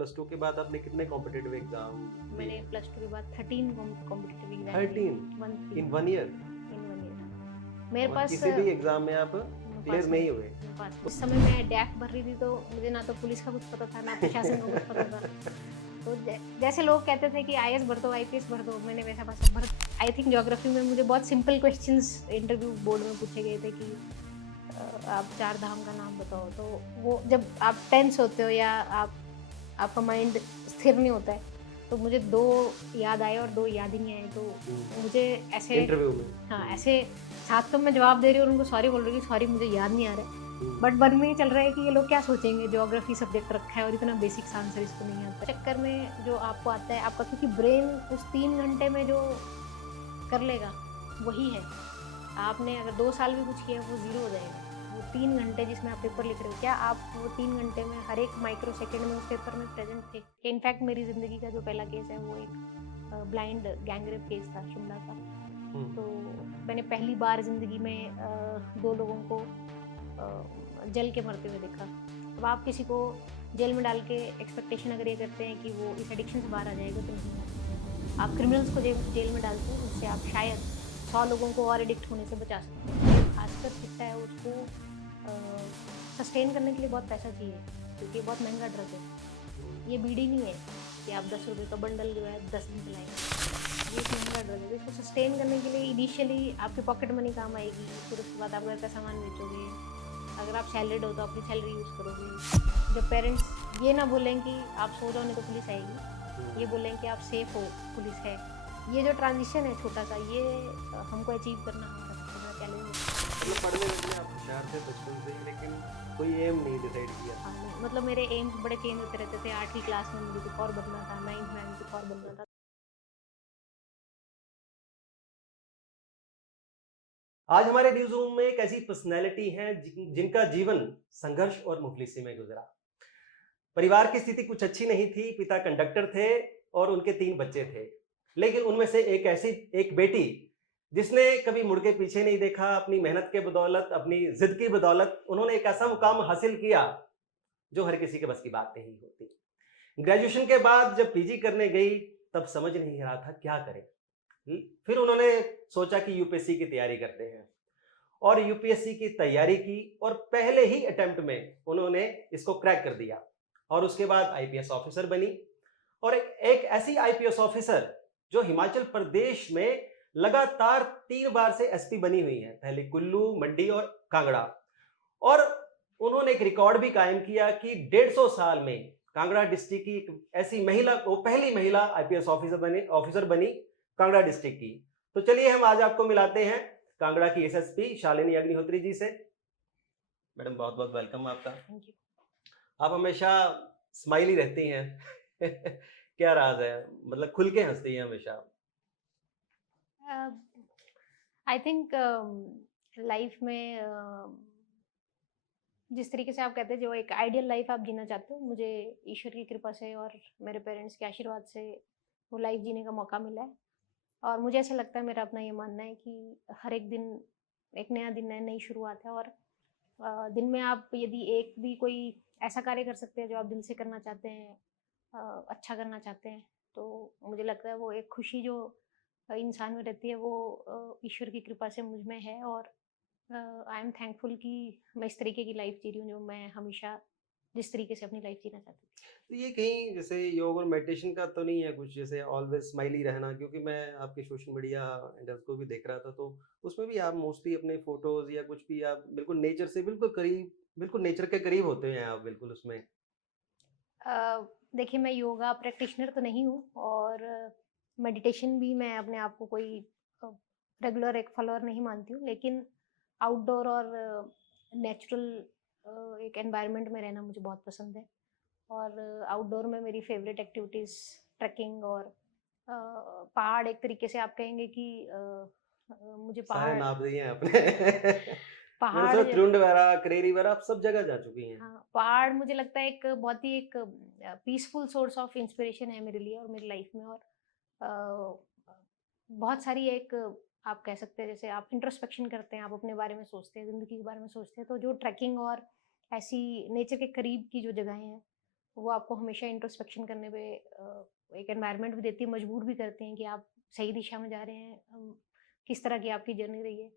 Plus two के बाद आपने कितने कॉम्पिटिटिव एग्जाम मैंने दिए? प्लस टू के बाद 13 कॉम्पिटिटिव एग्जाम 13 इन 1 ईयर? इन 1 ईयर मेरे और पास किसी भी एग्जाम में आप क्लियर नहीं हुए? उस समय मैं डैक भर रही थी, तो मुझे ना तो पुलिस का कुछ पता था, ना प्रशासन का कुछ पता था। तो जैसे लोग कहते थे कि आईएएस भर दो, आईपीएस भर दो, मैंने वैसा बस भर। आई थिंक ज्योग्राफी में मुझे बहुत सिंपल क्वेश्चंस इंटरव्यू बोर्ड में पूछे गए थे कि आप 4 धाम का नाम बताओ। तो वो जब आप टेंस होते हो या आपका माइंड स्थिर नहीं होता है, तो मुझे 2 याद आए और 2 याद ही नहीं आए। तो मुझे ऐसे इंटरव्यू में? हाँ, ऐसे साथ तो मैं जवाब दे रही हूँ और उनको सॉरी बोल रही हूँ कि सॉरी मुझे याद नहीं आ रहा है। बट मन में ये चल रहा है कि ये लोग क्या सोचेंगे, ज्योग्राफी सब्जेक्ट रखा है और इतना बेसिक्स आंसर इसको नहीं आता। चक्कर में जो आपको आता है आपका, क्योंकि ब्रेन उस 3 घंटे में जो कर लेगा वही है। आपने अगर 2 साल भी कुछ किया वो ज़ीरो हो जाएगा। वो 3 घंटे जिसमें आप पेपर लिख रहे हो, क्या आप वो 3 घंटे में हर एक माइक्रो सेकंड में उस पेपर में प्रेजेंट थे? इनफैक्ट मेरी ज़िंदगी का जो पहला केस है वो एक ब्लाइंड गैंगरेप केस था शिमला का। तो मैंने पहली बार ज़िंदगी में 2 लोगों को जल के मरते हुए देखा। अब आप किसी को जेल में डाल के एक्सपेक्टेशन अगर ये करते हैं कि वो इस एडिक्शन से बाहर आ जाएगा, तो नहीं। आप क्रिमिनल्स को जेल में डालते हैं, उससे आप शायद 100 लोगों को और एडिक्ट होने से बचा सकते हैं। खासकर शिक्षा है उसको सस्टेन करने के लिए बहुत पैसा चाहिए, क्योंकि ये बहुत महंगा ड्रग है। ये बीड़ी नहीं है कि आप 10 रुपये का बंडल जो है 10 दिन चलाएंगे। ये एक महंगा ड्रग है। इसको सस्टेन करने के लिए इनिशियली आपकी पॉकेट मनी काम आएगी, फिर उसके बाद आप घर का सामान बेचोगे। अगर आप सैलरीड हो तो अपनी सैलरी यूज़ करोगे। जब पेरेंट्स ये ना बोलें कि आप सो जाओ नहीं तो पुलिस आएगी, ये बोलें कि आप सेफ हो, पुलिस है। ये जो ट्रांजिशन है छोटा सा, ये हमको अचीव करना हमारा सबसे बड़ा चैलेंज है। मतलब पढ़ने में आप होशियार थे बचपन से ही, लेकिन कोई एम नहीं डिसाइड किया? हाँ, नहीं मतलब मेरे एम्स बड़े चेंज होते रहते थे। 8वीं क्लास में मुझे कुछ और बनना था, 9th में कुछ और बनना था। आज हमारे न्यूज रूम में एक ऐसी पर्सनैलिटी है जिनका जीवन संघर्ष और मुफलिसी में गुजरा। परिवार की स्थिति कुछ अच्छी नहीं थी, पिता कंडक्टर थे और उनके 3 बच्चे थे। लेकिन उनमें से एक बेटी जिसने कभी मुड़ के पीछे नहीं देखा। अपनी मेहनत के बदौलत, अपनी जिद की बदौलत उन्होंने एक ऐसा मुकाम हासिल किया जो हर किसी के बस की बात नहीं होती। ग्रेजुएशन के बाद जब पीजी करने गई, तब समझ नहीं रहा था क्या करें। फिर उन्होंने सोचा कि यूपीएससी की तैयारी करते हैं और यूपीएससी की तैयारी की और पहले ही अटेम्प्ट में उन्होंने इसको क्रैक कर दिया और उसके बाद आईपीएस ऑफिसर बनी। और एक ऐसी आईपीएस ऑफिसर जो हिमाचल प्रदेश में लगातार 3 बार से एसपी बनी हुई है, पहले कुल्लू, मंडी और कांगड़ा। और उन्होंने एक रिकॉर्ड भी कायम किया कि 150 साल में कांगड़ा डिस्ट्रिक्ट की एक ऐसी महिला, वो पहली महिला आईपीएस ऑफिसर बनी कांगड़ा डिस्ट्रिक्ट की। तो चलिए हम आज आपको मिलाते हैं कांगड़ा की एसएसपी शालिनी अग्निहोत्री जी से। मैडम बहुत बहुत वेलकम आपका। Thank you. आप हमेशा स्माइली रहती हैं। क्या राज है? मतलब खुल के हंसती हैं हमेशा। आई थिंक लाइफ में जिस तरीके से आप कहते हैं, जो एक आइडियल लाइफ आप जीना चाहते हो, मुझे ईश्वर की कृपा से और मेरे पेरेंट्स के आशीर्वाद से वो लाइफ जीने का मौका मिला है। और मुझे ऐसा लगता है, मेरा अपना ये मानना है कि हर एक दिन एक नया दिन है, नई शुरुआत है। और दिन में आप यदि एक भी कोई ऐसा कार्य कर सकते हैं जो आप दिल से करना चाहते हैं, अच्छा करना चाहते हैं, तो मुझे लगता है वो एक खुशी जो इंसान में रहती है, वो ईश्वर की कृपा से मुझ में है। और आई एम थैंकफुल कि मैं इस तरीके की लाइफ जी रही हूँ जो मैं हमेशा जिस तरीके से अपनी लाइफ जीना चाहती थी। तो ये कहीं जैसे योग और मेडिटेशन का तो नहीं है कुछ, जैसे ऑलवेज स्माइली रहना? क्योंकि मैं आपके सोशल मीडिया हैंडल्स को भी देख रहा था, तो उसमें भी आप मोस्टली अपने फोटोज या कुछ भी आप बिल्कुल नेचर से बिल्कुल करीब, बिल्कुल नेचर के करीब होते हैं आप बिल्कुल उसमें। देखिए, मैं योगा प्रैक्टिशनर तो नहीं हूँ, और मेडिटेशन भी मैं अपने आप को कोई रेगुलर एक फॉलोअर नहीं मानती हूँ। लेकिन आउटडोर और नेचुरल एक एनवायरनमेंट में रहना मुझे बहुत पसंद है। और आउटडोर में मेरी फेवरेट एक्टिविटीज़ ट्रैकिंग और पहाड़। एक तरीके से आप कहेंगे कि मुझे सारे पहाड़ नाप दिए हैं आपने। मेरे पहाड़ से जो त्रिउंड वगैरह, करेरी वगैरह आप सब जगह जा चुकी हैं। हाँ, पहाड़ मुझे लगता है एक बहुत ही एक पीसफुल सोर्स ऑफ इंस्पिरेशन है मेरे लिए और मेरी लाइफ में। और बहुत सारी एक आप कह सकते हैं, जैसे आप इंट्रोस्पेक्शन करते हैं, आप अपने बारे में सोचते हैं, ज़िंदगी के बारे में सोचते हैं, तो जो ट्रैकिंग और ऐसी नेचर के करीब की जो जगहें हैं, वो आपको हमेशा इंट्रोस्पेक्शन करने पे एक एनवायरनमेंट भी देती है, मजबूर भी करते हैं कि आप सही दिशा में जा रहे हैं। किस तरह की आपकी जर्नी रही है।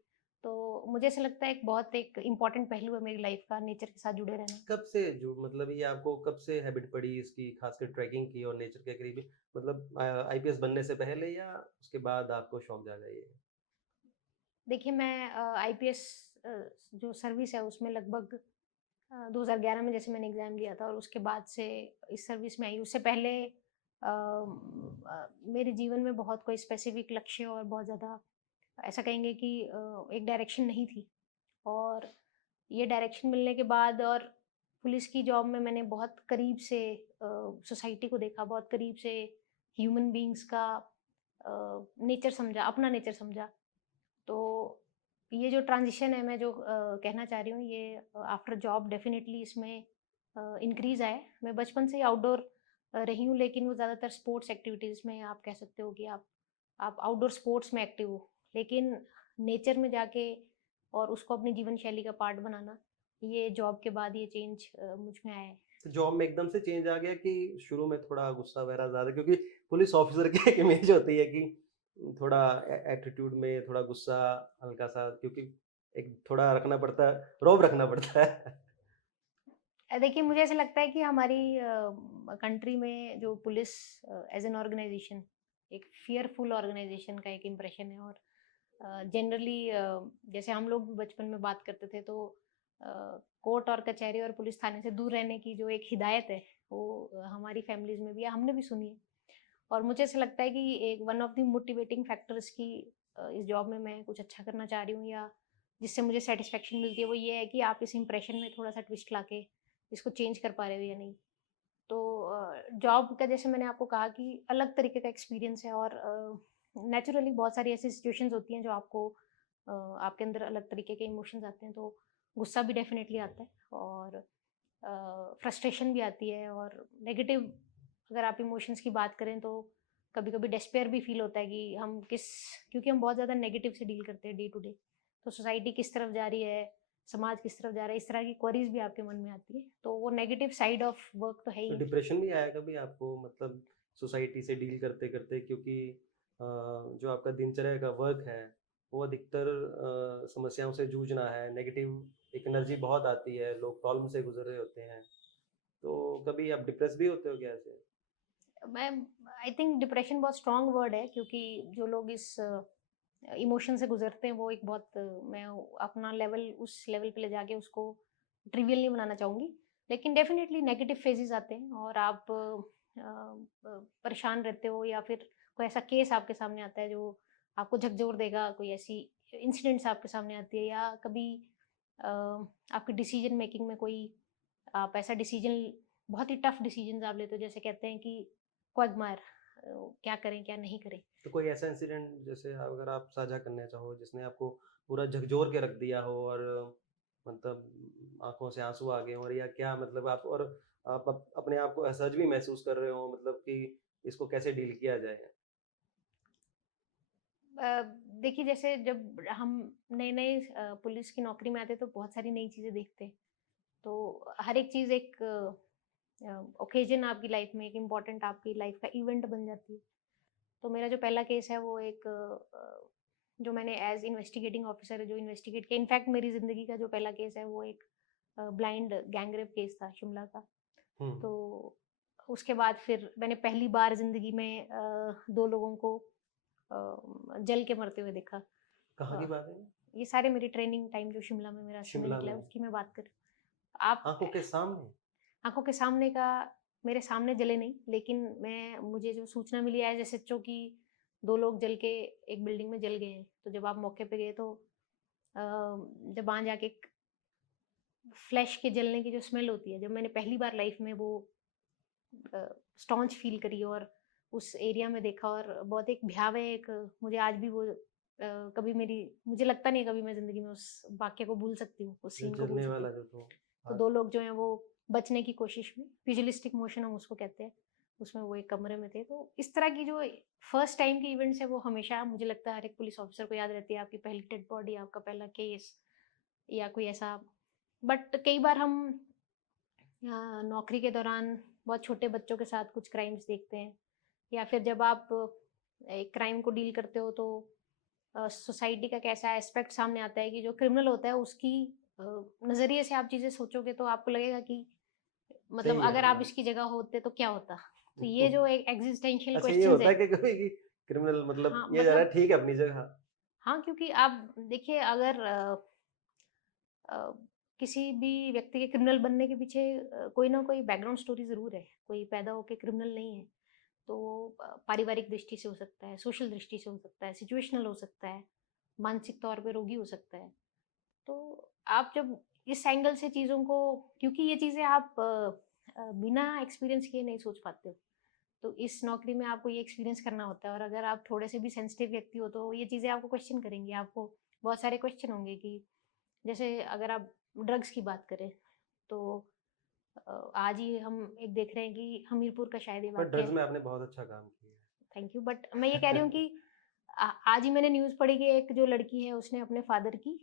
तो मुझे ऐसा लगता है एक बहुत एक इम्पोर्टेंट पहलू है मेरी लाइफ का नेचर के साथ जुड़े रहना। कब से जो मतलब ये आपको कब से हैबिट पड़ी इसकी, खासकर ट्रैकिंग की और नेचर के करीब, मतलब आईपीएस बनने से पहले या उसके बाद आपको शौक जागा ये? देखिए मैं आईपीएस जो सर्विस है उसमें लगभग 2011 में जैसे मैंने एग्ज़ाम दिया था और उसके बाद से इस सर्विस में आई। उससे पहले मेरे जीवन में बहुत कोई स्पेसिफ़िक लक्ष्य और बहुत ज़्यादा ऐसा कहेंगे कि एक डायरेक्शन नहीं थी। और ये डायरेक्शन मिलने के बाद और पुलिस की जॉब में मैंने बहुत करीब से सोसाइटी को देखा, बहुत करीब से ह्यूमन बीइंग्स का नेचर समझा, अपना नेचर समझा। तो ये जो ट्रांज़िशन है मैं जो कहना चाह रही हूँ ये आफ्टर जॉब डेफ़िनिटली इसमें इंक्रीज़ आया है। मैं बचपन से ही आउटडोर रही हूँ लेकिन वो ज़्यादातर स्पोर्ट्स एक्टिविटीज़ में आप कह सकते हो कि आप आउटडोर स्पोर्ट्स में एक्टिव हो। लेकिन नेचर में जाके और उसको अपनी जीवन शैली का पार्ट बनाना, ये जॉब के बाद ये चेंज मुझ में आया है। तो जॉब में एकदम से चेंज आ गया कि शुरू में थोड़ा गुस्सा वगैरह ज़्यादा, क्योंकि पुलिस ऑफिसर की एक इमेज होती है कि थोड़ा एटीट्यूड में थोड़ा गुस्सा हल्का सा, क्योंकि एक थोड़ा रखना पड़ता है, रौब रखना पड़ता है। देखिए मुझे ऐसा लगता है कि हमारी कंट्री में जो पुलिस एज़ एन ऑर्गनाइज़ेशन एक फ़ियरफुल ऑर्गनाइज़ेशन का एक इम्प्रेशन है और जनरली जैसे हम लोग भी बचपन में बात करते थे तो कोर्ट और कचहरी और पुलिस थाने से दूर रहने की जो एक हिदायत है वो हमारी फैमिलीज़ में भी है, हमने भी सुनी है। और मुझे ऐसा लगता है कि एक one of the motivating factors की इस जॉब में मैं कुछ अच्छा करना चाह रही हूँ या जिससे मुझे सेटिस्फेक्शन मिलती है वो ये है कि आप इस इम्प्रेशन में थोड़ा सा ट्विस्ट लाके इसको चेंज कर पा रहे हो या नहीं। तो जॉब का जैसे मैंने आपको कहा कि अलग तरीके का एक्सपीरियंस है और नेचुरली बहुत सारी ऐसी सिचुएशंस होती हैं जो आपको आपके अंदर अलग तरीके के इमोशंस आते हैं। तो गुस्सा भी डेफिनेटली आता है और फ्रस्ट्रेशन भी आती है और नेगेटिव अगर आप इमोशंस की बात करें तो कभी-कभी डिस्पेयर भी फील होता है कि हम किस क्योंकि हम बहुत ज़्यादा नेगेटिव से डील करते हैं डे टू डे। तो सोसाइटी किस तरफ जा रही है, समाज किस तरफ जा रहा है, इस तरह की क्वेरीज़ भी आपके मन में आती है। तो वो नेगेटिव साइड ऑफ वर्क तो है तो ही। डिप्रेशन भी आया कभी आपको, मतलब सोसाइटी से डील करते करते, क्योंकि जो आपका दिनचर्या का वर्क है वो अधिकतर समस्याओं से जूझना है, नेगेटिव एक एनर्जी बहुत आती है, लोग प्रॉब्लम से गुजर रहे होते हैं, तो कभी आप डिप्रेस भी होते हो क्या ऐसे? मैं आई थिंक डिप्रेशन बहुत स्ट्रॉन्ग वर्ड है क्योंकि जो लोग इस इमोशन से गुजरते हैं वो एक बहुत मैं अपना लेवल उस लेवल पे ले जाके उसको ट्रिवियल नहीं बनाना चाहूँगी। लेकिन डेफिनेटली नेगेटिव फेजेस आते हैं और आप परेशान रहते हो या फिर कोई ऐसा केस आपके सामने आता है जो आपको झकझोर देगा, कोई ऐसी इंसिडेंट्स आपके सामने आती है या कभी आपकी डिसीजन मेकिंग में कोई आप ऐसा डिसीजन बहुत ही टफ डिसीजंस आप लेते हो जैसे कहते हैं कि क्वैगमायर क्या करें, क्या नहीं करें। तो कोई ऐसा इंसिडेंट जैसे अगर आप साझा करना चाहो जिसने आपको पूरा झकझोर के रख दिया हो, और मतलब आँखों से आँसू आ गए हों, और या क्या मतलब आप, और आप अपने आप को असहज भी महसूस कर रहे हो, मतलब कि इसको कैसे डील किया जाए? देखिए जैसे जब हम नए-नए पुलिस की नौकरी में आते हैं तो बहुत सारी नई चीज़ें देखते हैं। तो हर एक चीज़ एक ओकेजन आपकी लाइफ में एक इम्पोर्टेंट आपकी लाइफ का इवेंट बन जाती है। तो मेरा जो पहला केस है वो एक जो मैंने एज़ इन्वेस्टिगेटिंग ऑफिसर जो इन्वेस्टिगेट किया इनफैक्ट मेरी ज़िंदगी का जो पहला केस है वो एक ब्लाइंड गैंग रेप केस था शिमला का। हुँ, तो उसके बाद फिर मैंने पहली बार ज़िंदगी में 2 लोगों को जल के मरते हुए देखा। कहाँ की अ, बात है ये? ये सारे मेरी ट्रेनिंग टाइम जो शिमला में मेरा समय शिमला निकला है में? उसकी मैं बात कर रही हूँ। आप आँखों के सामने? आँखों के सामने का मेरे सामने जले नहीं, लेकिन मुझे जो सूचना मिली एज़ एसएचओ कि 2 लोग जल के एक बिल्डिंग में जल गए हैं। तो जब आप मौके पे गए तो जब वहाँ जाके फ्लेश के जलने की जो स्मेल होती है, जब मैंने पहली बार लाइफ़ में वो स्टॉन्च फ़ील करी और उस एरिया में देखा और बहुत एक भयावह एक मुझे आज भी वो कभी मेरी मुझे लगता नहीं है कभी मैं ज़िंदगी में उस वाक़ये को भूल सकती हूँ, उस जो सीन को भूल जलने सकती वाला हूँ। जो तो तो हाँ, 2 लोग जो हैं वो बचने की कोशिश में प्यूजिलिस्टिक मोशन हम उसको कहते हैं, उसमें वो एक कमरे में थे। तो इस तरह की जो फर्स्ट टाइम की इवेंट्स है वो हमेशा मुझे लगता है हर एक पुलिस ऑफिसर को याद रहती है, आपकी पहली डेड बॉडी, आपका पहला केस या कोई ऐसा बट कई बार हम नौकरी के दौरान बहुत छोटे बच्चों के साथ कुछ क्राइम्स देखते हैं, या फिर जब आप एक क्राइम को डील करते हो तो सोसाइटी का कैसा एस्पेक्ट सामने आता है कि जो क्रिमिनल होता है उसकी नज़रिए से आप चीज़ें सोचोगे तो आपको लगेगा कि मतलब सही है, अगर आप हाँ। इसकी जगह होते तो क्या होता? तो ये जो एक एग्जिस्टेंशियल अच्छा, ये क्वेश्चंस होता है। है कि कभी कि क्रिमिनल मतलब हाँ, ये जा रहा मतलब है ठीक है अपनी जगह। हाँ, क्योंकि आप देखिए अगर अ, किसी भी व्यक्ति के क्रिमिनल बनने के पीछे कोई ना कोई बैकग्राउंड स्टोरी ज़रूर है। कोई पैदा होके क्रिमिनल नहीं है। तो पारिवारिक दृष्टि से हो सकता है, सोशल दृष्टि से हो सकता है, सिचुएशनल हो सकता है, मानसिक तौर पे रोगी हो सकता है। तो आप जब इस एंगल से चीज़ों को, क्योंकि ये चीज़ें आप बिना एक्सपीरियंस किए नहीं सोच पाते हो। तो इस नौकरी में आपको ये एक्सपीरियंस करना होता है, और अगर आप थोड़े से भी सेंसिटिव व्यक्ति हो तो ये चीज़ें आपको क्वेश्चन करेंगी। आपको बहुत सारे क्वेश्चन होंगे कि जैसे अगर आप ड्रग्स की बात करें तो आज ही हम एक देख रहे हैं कि हमीरपुर का शायद ये पर वाक़या ड्रग्स है। में आपने बहुत अच्छा काम किया थैंक यू, बट मैं ये कह रही हूँ है। कि आज ही मैंने न्यूज़ पढ़ी कि एक जो लड़की है उसने अपने फादर की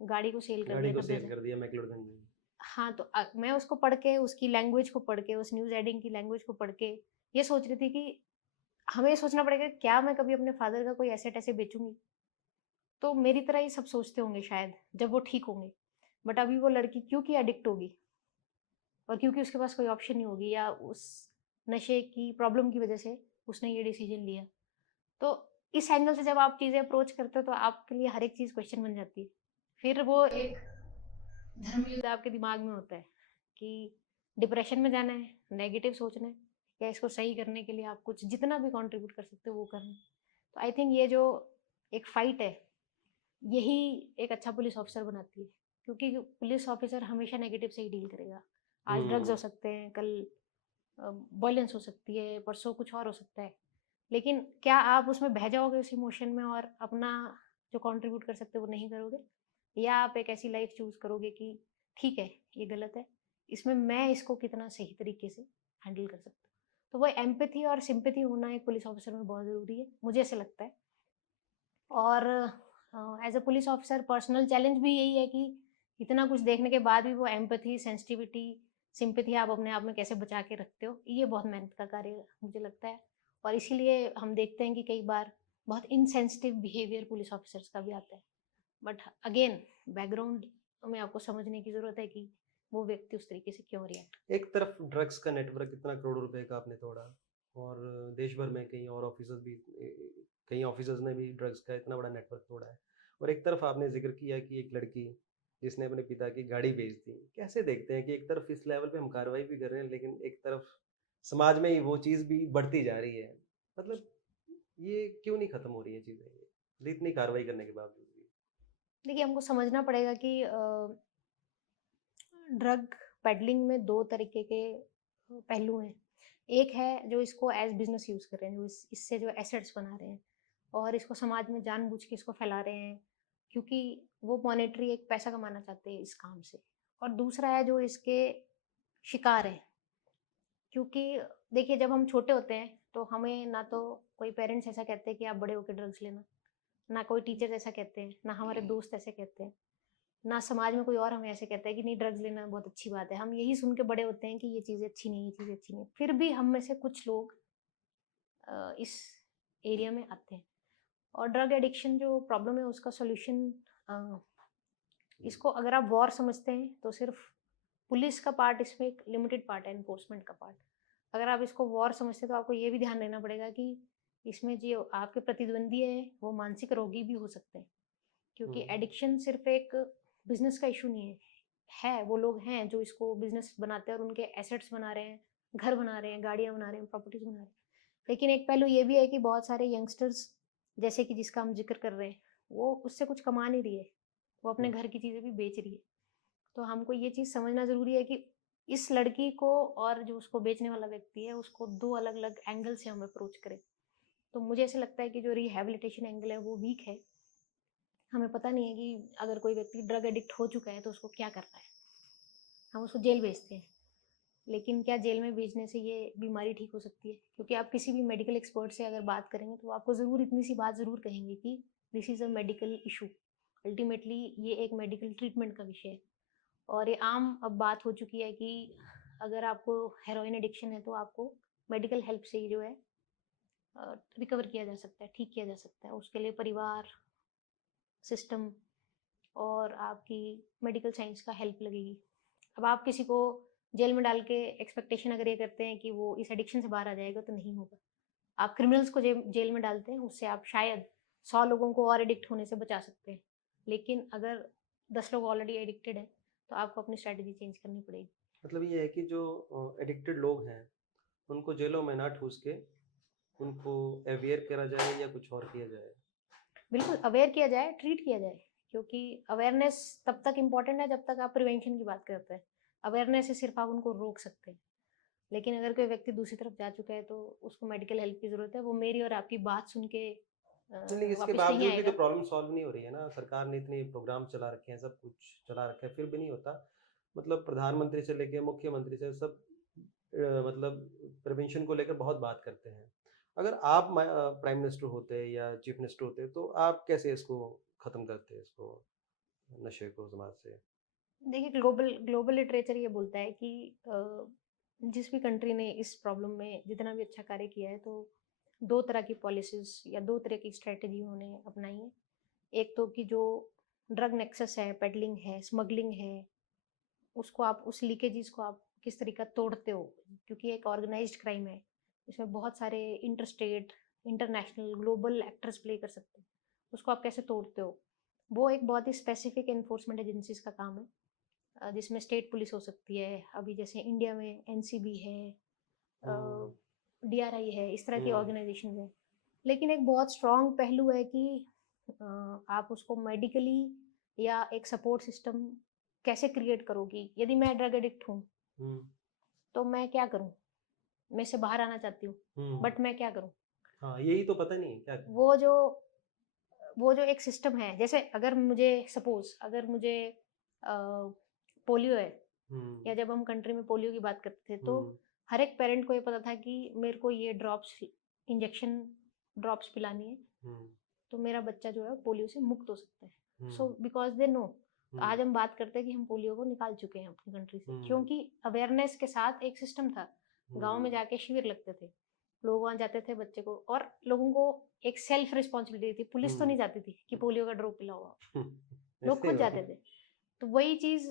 गाड़ी को सेल कर गाड़ी दिया को 90 सेल हज़ार। कर दिया मैक्लोडगंज में। हाँ, तो मैं उसको पढ़ के, उसकी लैंग्वेज को पढ़ के, उस न्यूज़ हेडिंग की लैंग्वेज को पढ़ के ये सोच रही थी कि हमें ये सोचना पड़ेगा क्या मैं कभी अपने फादर का कोई एसेट ऐसे बेचूँगी? तो मेरी तरह ही सब सोचते होंगे शायद, जब वो ठीक होंगे। बट अभी वो लड़की क्योंकि एडिक्ट होगी और क्योंकि उसके पास कोई ऑप्शन नहीं होगी, या उस नशे की प्रॉब्लम की वज़ह से उसने ये डिसीज़न लिया। तो इस एंगल से जब आप चीज़ें अप्रोच करते हो तो आपके लिए हर एक चीज़ क्वेश्चन बन जाती है। फिर वो एक धर्मयुद्ध आपके दिमाग में होता है कि डिप्रेशन में जाना है, नेगेटिव सोचना है, या इसको सही करने के लिए आप कुछ जितना भी कंट्रीब्यूट कर सकते हो वो करना है। तो आई थिंक ये जो एक फाइट है, यही एक अच्छा पुलिस ऑफिसर बनाती है, क्योंकि पुलिस ऑफिसर हमेशा नेगेटिव से ही डील करेगा। आज ड्रग्स हो हुँ। सकते हैं, कल वायलेंस हो सकती है, परसों कुछ और हो सकता है। लेकिन क्या आप उसमें बह जाओगे उस इमोशन में और अपना जो कंट्रीब्यूट कर सकते हो वो नहीं करोगे? या आप एक ऐसी लाइफ चूज़ करोगे कि ठीक है, ये गलत है, इसमें मैं इसको कितना सही तरीके से हैंडल कर सकता हूँ। तो वो एम्पैथी और सिम्पैथी होना एक पुलिस ऑफिसर में बहुत ज़रूरी है, मुझे ऐसा लगता है। और as a police officer personal challenge भी यही है कि इतना कुछ देखने के बाद भी वो एम्पैथी, सेंसिटिविटी, सिम्पैथी आप अपने आप में कैसे बचा के रखते हो, ये बहुत मेहनत का कार्य है, मुझे लगता है। और इसीलिए हम देखते हैं कि कई बार बहुत इनसेंसिटिव बिहेवियर पुलिस ऑफिसर्स का भी आता है। बट अगेन बैकग्राउंड में आपको समझने की ज़रूरत है कि वो व्यक्ति उस तरीके से क्यों रिएक्ट। एक तरफ ड्रग्स का नेटवर्क इतना करोड़ों रुपए का आपने तोड़ा और देश भर में कई और ऑफिसर्स भी कई ऑफिसर्स ने भी ड्रग्स का इतना बड़ा नेटवर्क तोड़ा है और एक तरफ आपने जिक्र किया कि एक लड़की जिसने अपने पिता की गाड़ी बेच दी। कैसे देखते हैं कि एक तरफ इस लेवल पे हम कार्रवाई भी कर रहे हैं लेकिन एक तरफ समाज में ही वो चीज़ भी बढ़ती जा रही है। मतलब ये क्यों नहीं खत्म हो रही है चीज़ें ये इतनी कार्रवाई करने के बावजूद भी? देखिए, हमको समझना पड़ेगा कि ड्रग पेडलिंग में 2 तरीके के पहलू हैं। एक है जो इसको एज़ बिज़नेस यूज़ कर रहे हैं, जो इससे जो एसेट्स बना रहे हैं और इसको समाज में जानबूझ के इसको फैला रहे हैं, क्योंकि वो मॉनेटरी एक पैसा कमाना चाहते हैं इस काम से। और दूसरा है जो इसके शिकार हैं, क्योंकि देखिए जब हम छोटे होते हैं तो हमें ना तो कोई पेरेंट्स ऐसा कहते हैं कि आप बड़े होके ड्रग्स लेना, ना कोई टीचर ऐसा कहते हैं, ना हमारे दोस्त ऐसे कहते हैं। ना समाज में कोई और हमें ऐसे कहता है कि नहीं ड्रग्स लेना बहुत अच्छी बात है। हम यही सुन के बड़े होते हैं कि ये चीज़ें अच्छी नहीं, ये चीज़ें अच्छी नहीं। फिर भी हम में से कुछ लोग इस एरिया में आते हैं। और ड्रग एडिक्शन जो प्रॉब्लम है उसका सॉल्यूशन, इसको अगर आप वॉर समझते हैं तो सिर्फ पुलिस का पार्ट इसमें एक लिमिटेड पार्ट है, एनफोर्समेंट का पार्ट। अगर आप इसको वॉर समझते हैं तो आपको ये भी ध्यान देना पड़ेगा कि इसमें जो आपके प्रतिद्वंदी हैं वो मानसिक रोगी भी हो सकते हैं, क्योंकि हुँ। एडिक्शन सिर्फ एक बिजनेस का इशू नहीं है। वो लोग हैं जो इसको बिजनेस बनाते हैं और उनके एसेट्स बना रहे हैं, घर बना रहे हैं, गाड़ियाँ बना रहे हैं, प्रॉपर्टीज बना रहे हैं। लेकिन एक पहलू ये भी है कि बहुत सारे यंगस्टर्स, जैसे कि जिसका हम जिक्र कर रहे हैं, वो उससे कुछ कमा नहीं रही है, वो अपने हुँ। घर की चीज़ें भी बेच रही है। तो हमको ये चीज़ समझना ज़रूरी है कि इस लड़की को और जो उसको बेचने वाला व्यक्ति है, उसको 2 अलग-अलग एंगल से हम अप्रोच करें। तो मुझे ऐसा लगता है कि जो रिहैबिलिटेशन एंगल है वो वीक है। हमें पता नहीं है कि अगर कोई व्यक्ति ड्रग एडिक्ट हो चुका है तो उसको क्या करना है। हम उसको जेल भेजते हैं, लेकिन क्या जेल में भेजने से ये बीमारी ठीक हो सकती है? क्योंकि आप किसी भी मेडिकल एक्सपर्ट से अगर बात करेंगे तो वो आपको ज़रूर इतनी सी बात ज़रूर कहेंगे कि this is a medical issue. Ultimately ये एक मेडिकल ट्रीटमेंट का विषय है। और ये आम अब बात हो चुकी है कि अगर आपको हेरोइन एडिक्शन है तो आपको मेडिकल हेल्प से ही जो है रिकवर किया जा सकता है, ठीक किया जा सकता है। उसके लिए परिवार, सिस्टम और आपकी मेडिकल साइंस का हेल्प लगेगी। अब आप किसी को जेल में डाल के एक्सपेक्टेशन अगर ये करते हैं कि वो इस एडिक्शन से बाहर आ जाएगा तो नहीं होगा। आप क्रिमिनल्स को जेल में डालते हैं, उससे आप शायद 100 लोगों को और एडिक्ट होने से बचा सकते हैं। लेकिन अगर 10 लोग ऑलरेडी एडिक्टेड हैं तो आपको अपनी स्ट्रैटेजी चेंज करनी पड़ेगी। मतलब ये है कि जो एडिक्टेड लोग हैं उनको जेलों में ना ठूस के उनको अवेयर करा जाए या कुछ और किया जाए। बिल्कुल अवेयर किया जाए, ट्रीट किया जाए, क्योंकि अवेयरनेस तब तक इम्पॉर्टेंट है जब तक आप प्रिवेंशन की बात करते हैं। अवेयरनेस से सिर्फ आप उनको रोक सकते हैं, लेकिन अगर कोई व्यक्ति दूसरी तरफ जा चुका है तो उसको मेडिकल हेल्प की ज़रूरत है। वो मेरी और आपकी बात सुन के नहीं, इसके वापस नहीं बावजूद भी तो आएगा। प्रॉब्लम सॉल्व नहीं हो रही है ना। सरकार ने इतने प्रोग्राम चला रखे हैं, सब कुछ चला रखा है, फिर भी नहीं होता। मतलब प्रधानमंत्री से लेके मुख्यमंत्री से सब मतलब प्रिवेंशन को लेकर बहुत बात करते हैं। अगर आप प्राइम मिनिस्टर होते या चीफ मिनिस्टर होते तो आप कैसे इसको खत्म करते, इसको नशे को समाज से? देखिए, ग्लोबल ग्लोबल लिटरेचर ये बोलता है कि जिस भी कंट्री ने इस प्रॉब्लम में जितना भी अच्छा कार्य किया है तो 2 तरह की पॉलिसीज़ या 2 तरह की स्ट्रैटेजी उन्होंने अपनाई है। एक तो कि जो ड्रग नेक्सस है, पेडलिंग है, स्मगलिंग है, उसको आप उस लीकेजेस को आप किस तरीका तोड़ते हो, क्योंकि ये एक ऑर्गेनाइज्ड क्राइम है। इसमें बहुत सारे interstate, international, global actors play कर सकते हैं। उसको आप कैसे तोड़ते हो? वो एक बहुत ही स्पेसिफिक एनफोर्समेंट एजेंसीज का काम है, जिसमें स्टेट पुलिस हो सकती है। अभी जैसे इंडिया में एनसीबी है, हम्म, डीआरआई है, इस तरह की हम्म, ऑर्गेनाइजेशन है। लेकिन एक बहुत स्ट्रॉन्ग पहलू है कि आप उसको मेडिकली या एक सपोर्ट सिस्टम कैसे क्रिएट करोगी। यदि मैं ड्रग एडिक्ट हूँ हम्म, तो मैं क्या करूँ? मैं इससे बाहर आना चाहती हूँ, हम्म। बट मैं क्या करूँ? हाँ, यही तो पता नहीं है क्या करें। वो जो वो जो एक सिस्टम है, जैसे अगर मुझे सपोज अगर मुझे पोलियो है, हम्म, या जब हम कंट्री में पोलियो की बात करते थे तो हम्म, हर एक पेरेंट को ये पता था कि मेरे को ये ड्रॉप्स, इंजेक्शन ड्रॉप्स पिलानी है हम्म, तो मेरा बच्चा जो है पोलियो से मुक्त हो सकता है। सो हम्म, बिकॉज दे नो, हम्म, आज हम बात करते हैं कि हम पोलियो को निकाल चुके हैं अपनी कंट्री से, हम्म, क्योंकि अवेयरनेस के साथ एक सिस्टम था। गांव में हम्म, जाके शिविर लगते थे, लोग वहां जाते थे बच्चे को, और लोगों को एक सेल्फ रिस्पॉन्सिबिलिटी थी। पुलिस तो हम्म, नहीं जाती थी कि पोलियो का ड्रॉप पिलाओ आप, लोग ऐसे खुद में। जाते थे। तो वही चीज,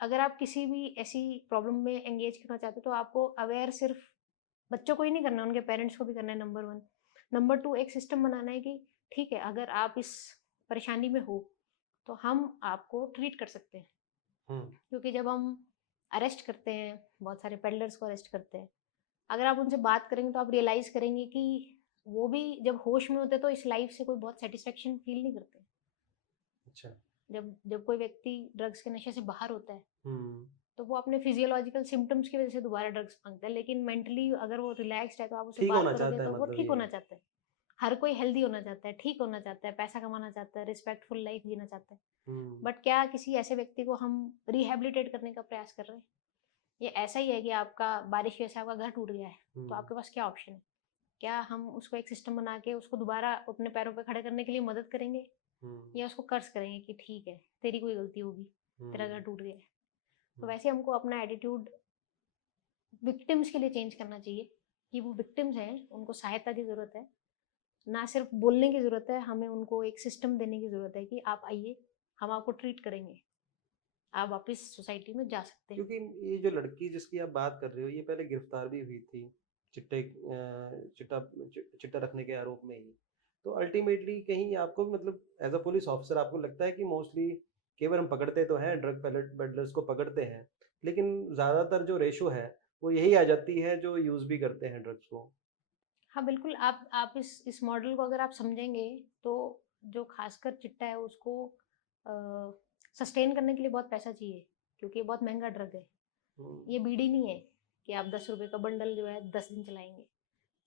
अगर आप किसी भी ऐसी प्रॉब्लम में एंगेज करना चाहते हो तो आपको अवेयर सिर्फ बच्चों को ही नहीं करना, उनके पेरेंट्स को भी करना है, नंबर 1। नंबर 2, एक सिस्टम बनाना है कि ठीक है, अगर आप इस परेशानी में हो तो हम आपको ट्रीट कर सकते हैं। हम्म, क्योंकि जब हम अरेस्ट करते हैं, बहुत सारे पेडलर्स को अरेस्ट करते हैं, अगर आप उनसे बात करेंगे तो आप रियलाइज करेंगे कि वो भी जब होश में होते तो इस लाइफ से कोई बहुत सेटिस्फेक्शन फील नहीं करते। अच्छा। जब जब कोई व्यक्ति ड्रग्स के नशे से बाहर होता है हम्म, तो वो अपने फिजियोलॉजिकल सिम्टम्स की वजह से दोबारा ड्रग्स मांगता है, लेकिन मेंटली अगर वो रिलैक्स्ड है तो आप उससे ठीक बात होना करोगे चाहता है, तो वो मतलब ठीक ये होना है। चाहता है। हर कोई हेल्दी होना चाहता है, ठीक होना चाहता है, पैसा कमाना चाहता है, रिस्पेक्टफुल लाइफ जीना चाहता है। हम्म, बट क्या किसी ऐसे व्यक्ति को हम रिहेबिलिटेट करने का प्रयास कर रहे हैं? ये ऐसा ही है कि आपका बारिश की वजह से आपका घर टूट गया है, तो हम्म, आपके पास क्या ऑप्शन है? क्या हम उसको एक सिस्टम बना के उसको दोबारा अपने पैरों पे खड़े करने के लिए मदद करेंगे, हम्म, या उसको कर्ज करेंगे कि ठीक है, तेरी कोई गलती होगी, तेरा घर हम्म, टूट गया है? तो हम्म, वैसे हमको अपना एटीट्यूड विक्टिम्स के लिए चेंज करना चाहिए, कि वो विक्टिम्स हैं, उनको सहायता की ज़रूरत है, ना सिर्फ बोलने की ज़रूरत है, हमें उनको एक सिस्टम देने की ज़रूरत है कि आप आइए, हम आपको ट्रीट करेंगे, आप वापस सोसाइटी में जा सकते हैं। क्योंकि ये जो लड़की जिसकी आप बात कर रहे हो ये पहले गिरफ्तार भी हुई थी चिट्टे चिट्टा चिट्टा रखने के आरोप में ही। तो अल्टीमेटली कहीं आपको भी मतलब एज अ पुलिस ऑफिसर आपको लगता है कि मोस्टली केवल हम पकड़ते तो हैं ड्रग पेडलर्स को पकड़ते हैं, लेकिन ज़्यादातर जो रेशो है वो यही आ जाती है जो यूज़ भी करते हैं ड्रग्स को। हाँ, बिल्कुल, आप इस मॉडल को अगर आप समझेंगे तो जो खासकर चिट्टा है उसको सस्टेन करने के लिए बहुत पैसा चाहिए, क्योंकि ये बहुत महँगा ड्रग है। हम्म, ये बीड़ी नहीं है कि आप 10 रुपए का बंडल जो है 10 दिन चलाएँगे।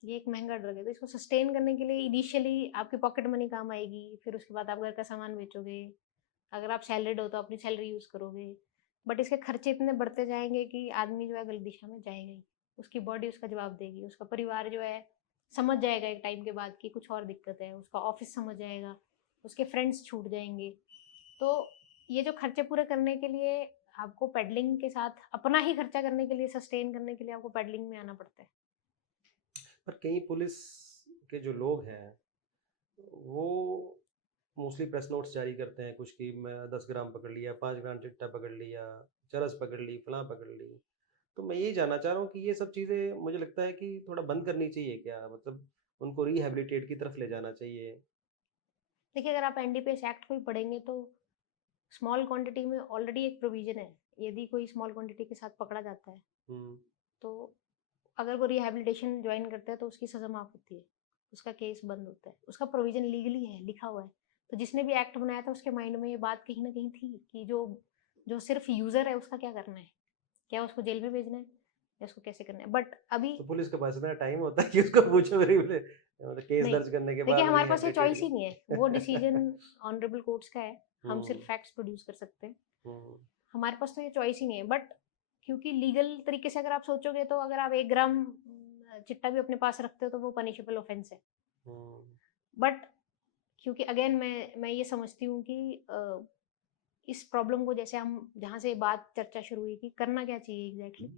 ये एक महँगा ड्रग है, तो इसको सस्टेन करने के लिए इनिशियली आपकी पॉकेट मनी काम आएगी, फिर उसके बाद आप घर का सामान बेचोगे। अगर आप सैलरीड हो तो अपनी सैलरी यूज़ करोगे। बट इसके खर्चे इतने बढ़ते जाएँगे कि आदमी जो है गलत दिशा में जाएगा ही। उसकी बॉडी उसका जवाब देगी, उसका परिवार जो है समझ जाएगा एक टाइम के बाद कि कुछ और दिक्कत है, उसका ऑफ़िस समझ जाएगा, उसके फ्रेंड्स छूट जाएँगे। तो ये जो खर्चे पूरे करने के लिए आपको पेडलिंग के साथ अपना ही खर्चा करने के लिए, सस्टेन करने के लिए आपको पेडलिंग में आना पड़ता है। पर कई पुलिस के जो लोग हैं वो मोस्टली प्रेस नोट्स जारी करते हैं कुछ कि मैं 10 ग्राम पकड़ लिया, 5 ग्राम चिट्टा पकड़ लिया, चरस पकड़ ली, फलां पकड़ ली। तो मैं यही जानना चाह रहा हूँ कि ये सब चीज़ें मुझे लगता है कि थोड़ा बंद करनी चाहिए क्या? मतलब उनको रिहैबिलिटेट की तरफ ले जाना चाहिए। देखिए, अगर आप एनडीपीएस एक्ट को ही पढ़ेंगे तो स्मॉल क्वांटिटी में ऑलरेडी एक प्रोविजन है। यदि कोई स्मॉल क्वांटिटी के साथ पकड़ा जाता है, हुँ, तो अगर वो रिहैबिलिटेशन जॉइन करता है तो उसकी सज़ा माफ़ होती है। उसका केस बंद होता है। उसका प्रोविज़न लीगली है, लिखा हुआ है। तो जिसने भी एक्ट बनाया था उसके माइंड में ये बात कहीं न कहीं थी कि जो जो सिर्फ़ यूज़र है उसका क्या करना है? क्या उसको जेल में भेजना है या उसको कैसे करना है? बट अभी तो पुलिस के पास इतना टाइम होता है कि उसको पूछो मतलब केस नहीं, दर्ज करने के देखिए बाद हमारे पास ये रिहैबिलिटेट चॉइस के ही नहीं है। वो डिसीज़न ऑनरेबल कोर्ट्स का है। हम सिर्फ़ हुँ, फैक्ट्स प्रोड्यूस कर सकते हैं। हुँ, हमारे पास तो ये चॉइस ही नहीं है। बट क्योंकि लीगल तरीके से अगर आप सोचोगे तो अगर आप 1 ग्राम चिट्टा भी अपने पास रखते हो तो वो पनिशेबल ऑफेंस है। हुँ, बट क्योंकि अगेन मैं ये समझती हूँ कि इस प्रॉब्लम को जैसे हम जहाँ से बात चर्चा शुरू हुई कि करना क्या चाहिए एग्जैक्टली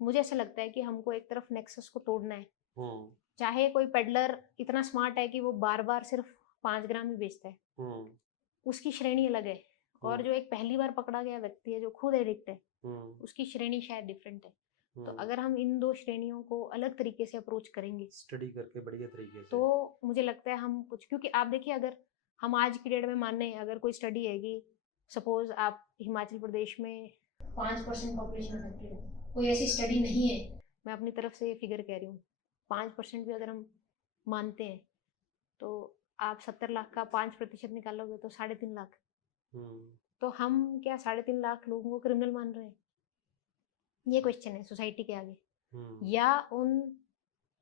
मुझे ऐसा लगता है कि हमको एक तरफ नेक्सस को तोड़ना है। हुँ, चाहे कोई पेडलर इतना स्मार्ट है कि वो बार बार सिर्फ 5 ग्राम ही बेचता है, हुँ, उसकी श्रेणी अलग है। और हुँ, जो एक पहली बार पकड़ा गया व्यक्ति है जो खुद एडिक्ट है, हुँ, उसकी श्रेणी शायद डिफरेंट है। तो हुँ। अगर हम इन दो श्रेणियों को अलग तरीके से अप्रोच करेंगे स्टडी करके बढ़िया तरीके तो से। मुझे लगता है हम कुछ, क्योंकि आप देखिए अगर हम आज की डेट में माने अगर कोई स्टडी है कि सपोज आप हिमाचल प्रदेश में 5% पॉपुलेशन अफेक्टेड है, कोई ऐसी स्टडी नहीं है, मैं अपनी तरफ से ये फिगर कह रही हूँ, 5% भी अगर हम मानते हैं तो आप 70 लाख का 5% निकालोगे तो 3.5 लाख। हुँ, तो हम क्या 3.5 लाख लोगों को क्रिमिनल मान रहे हैं? ये क्वेश्चन है सोसाइटी के आगे। हुँ, या उन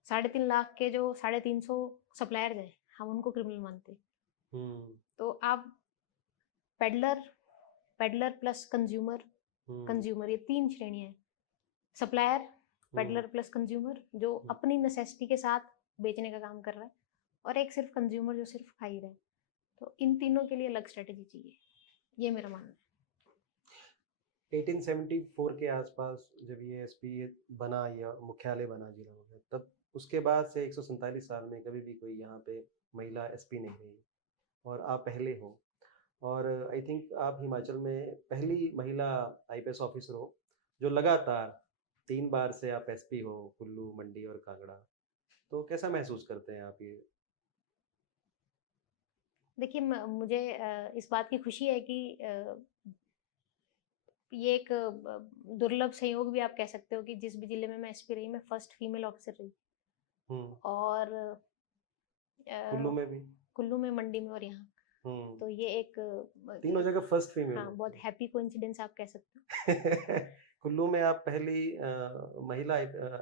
3.5 लाख के जो 350 सप्लायर्स हैं हम उनको क्रिमिनल मानते हैं? हुँ, तो आप पेडलर, पेडलर प्लस कंज्यूमर, हुँ, कंज्यूमर ये 3 श्रेणियाँ हैं। सप्लायर, हुँ, पेडलर प्लस कंज्यूमर जो हुँ। अपनी नेसेसिटी के साथ बेचने का काम कर रहा है, और एक सिर्फ कंज्यूमर जो सिर्फ खा ही रहा है। तो इन तीनों के लिए अलग स्ट्रेटजी चाहिए, ये मेरा मानना है। 1874 के आसपास जब ये एसपी बना या मुख्यालय बना जिला में, तब उसके बाद से 147 साल में कभी भी कोई यहाँ पे महिला एसपी नहीं रही और आप पहले हो। और आई थिंक आप हिमाचल में पहली महिला आईपीएस ऑफिसर हो जो लगातार 3 बार से आप एसपी हो, कुल्लू, मंडी और कांगड़ा। तो कैसा महसूस करते हैं आप ये? देखिए मुझे इस बात की खुशी है कि ये एक दुर्लभ संयोग भी आप कह सकते हो कि जिस भी जिले में मैं एसपी रही मैं फर्स्ट फीमेल ऑफिसर रही। हुँ, और कुल्लू अ, में भी? कुल्लू में, मंडी में और यहाँ। हुँ, तो ये एक तीनों जगह फर्स्ट फीमेल हाँ, हो। बहुत हैप्पी कोइंसिडेंस आप कह सकते हो। कुल्लू में आप पहली महिला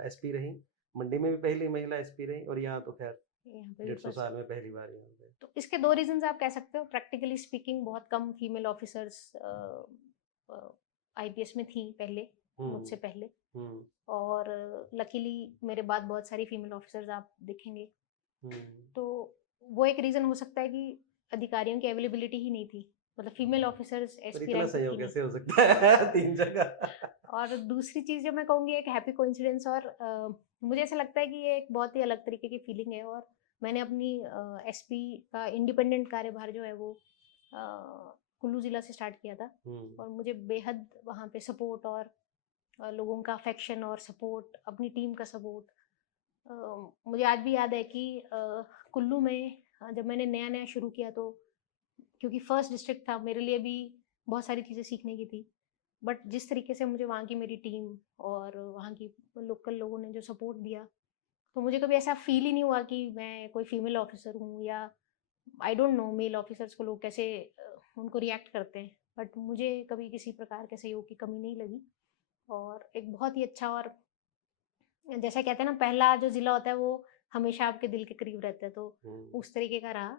एसपी रहीं, मंडी में भी पहली महिला एसपी रहीं और यहाँ तो खैर यहाँ पे भी 150 फर्स्ट। साल में पहली बार यहाँ पे। तो इसके 2 रीज़न्स आप कह सकते हो। प्रैक्टिकली स्पीकिंग बहुत कम फीमेल ऑफिसर्स आईपीएस में थी पहले, मुझसे हुँ, पहले। हुँ, और लकीली मेरे बाद बहुत सारी फीमेल ऑफिसर्स आप देखेंगे। हुँ। तो वो एक रीज़न हो सकता है कि अधिकारियों की अवेलेबिलिटी ही नहीं थी। मतलब फीमेल ऑफिसर्स पर एसपी इतना रैंक पे थी संयोग नहीं। कैसे हो सकता है 3 जगह? और दूसरी चीज़ जो मैं कहूँगी एक हैप्पी कोइंसिडेंस, और मुझे ऐसा लगता है कि ये एक बहुत ही अलग तरीके की फीलिंग है। और मैंने अपनी एसपी का इंडिपेंडेंट कार्यभार जो है वो कुल्लू ज़िला से स्टार्ट किया था। हुँ, और मुझे बेहद वहाँ पे सपोर्ट और लोगों का अफेक्शन और सपोर्ट, अपनी टीम का सपोर्ट, मुझे आज भी याद है कि कुल्लू में जब मैंने नया-नया शुरू किया तो क्योंकि फर्स्ट डिस्ट्रिक्ट था मेरे लिए भी बहुत सारी चीज़ें सीखने की थी। बट जिस तरीके से मुझे वहाँ की मेरी टीम और वहाँ की लोकल लोगों ने जो सपोर्ट दिया, तो मुझे कभी ऐसा फ़ील ही नहीं हुआ कि मैं कोई फीमेल ऑफ़िसर हूँ, या I don't know male officers को लोग कैसे उनको रिएक्ट करते हैं। बट मुझे कभी किसी प्रकार के सहयोग की कमी नहीं लगी। और एक बहुत ही अच्छा, और जैसा कहते हैं ना पहला जो ज़िला होता है वो हमेशा आपके दिल के करीब रहता है, तो हुँ। उस तरीके का रहा।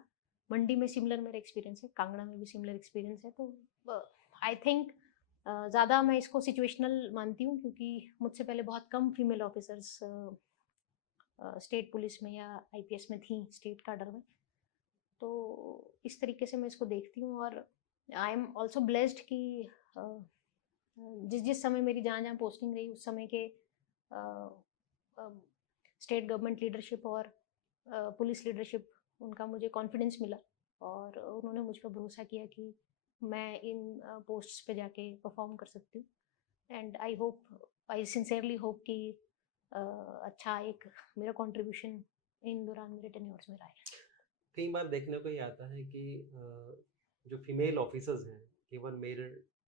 मंडी में सिमिलर मेरा एक्सपीरियंस है, कांगड़ा में भी सिमिलर एक्सपीरियंस है। तो आई थिंक ज़्यादा मैं इसको सिचुएशनल मानती हूँ क्योंकि मुझसे पहले बहुत कम फीमेल ऑफिसर्स स्टेट पुलिस में या आईपीएस में थी स्टेट कैडर में। तो इस तरीके से मैं इसको देखती हूँ। और आई एम ऑल्सो ब्लेस्ड कि जिस जिस समय मेरी जहाँ जहाँ पोस्टिंग रही उस समय के स्टेट गवर्नमेंट लीडरशिप और पुलिस लीडरशिप, उनका मुझे कॉन्फिडेंस मिला और उन्होंने मुझ पर भरोसा किया कि मैं इन पोस्ट्स पे जाके परफॉर्म कर सकती हूँ। एंड आई सिंसियरली होप कि अच्छा एक मेरा कंट्रीब्यूशन इन दौरान मेरे टेन्योर्स में रहा है। कई बार देखने को ये आता है कि जो फीमेल ऑफिसर्स हैं, केवल मेल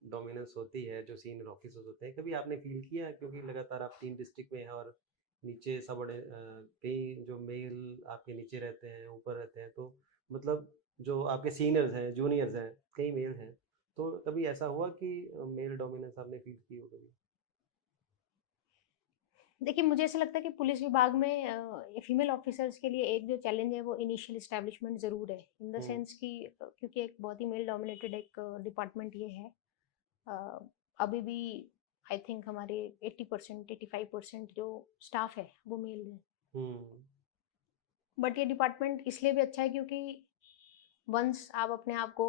डोमिनेंस होती है, जो सीनियर ऑफिसर्स होते हैं, कभी आपने फील किया, क्योंकि लगातार आप 3 डिस्ट्रिक्ट में हैं और नीचे सब बड़े कई जो मेल आपके नीचे रहते हैं, ऊपर रहते हैं, तो मतलब जो आपके सीनियर्स हैं, जूनियर्स हैं, कई मेल हैं, तो कभी ऐसा हुआ कि मेल डोमिनेंस आपने फील की हो कभी? देखिए, मुझे ऐसा लगता है कि पुलिस विभाग में फीमेल ऑफिसर्स के लिए एक जो चैलेंज है वो इनिशियल एस्टैब्लिशमेंट ज़रूर है। इन द हुँ, सेंस कि क्योंकि एक बहुत ही मेल डोमिनेटेड एक डिपार्टमेंट ये है। अ, अभी भी आई थिंक हमारे 80% 85% जो स्टाफ है वो मेल है। हुँ, बट ये डिपार्टमेंट इसलिए भी अच्छा है क्योंकि वंस आप अपने आप को,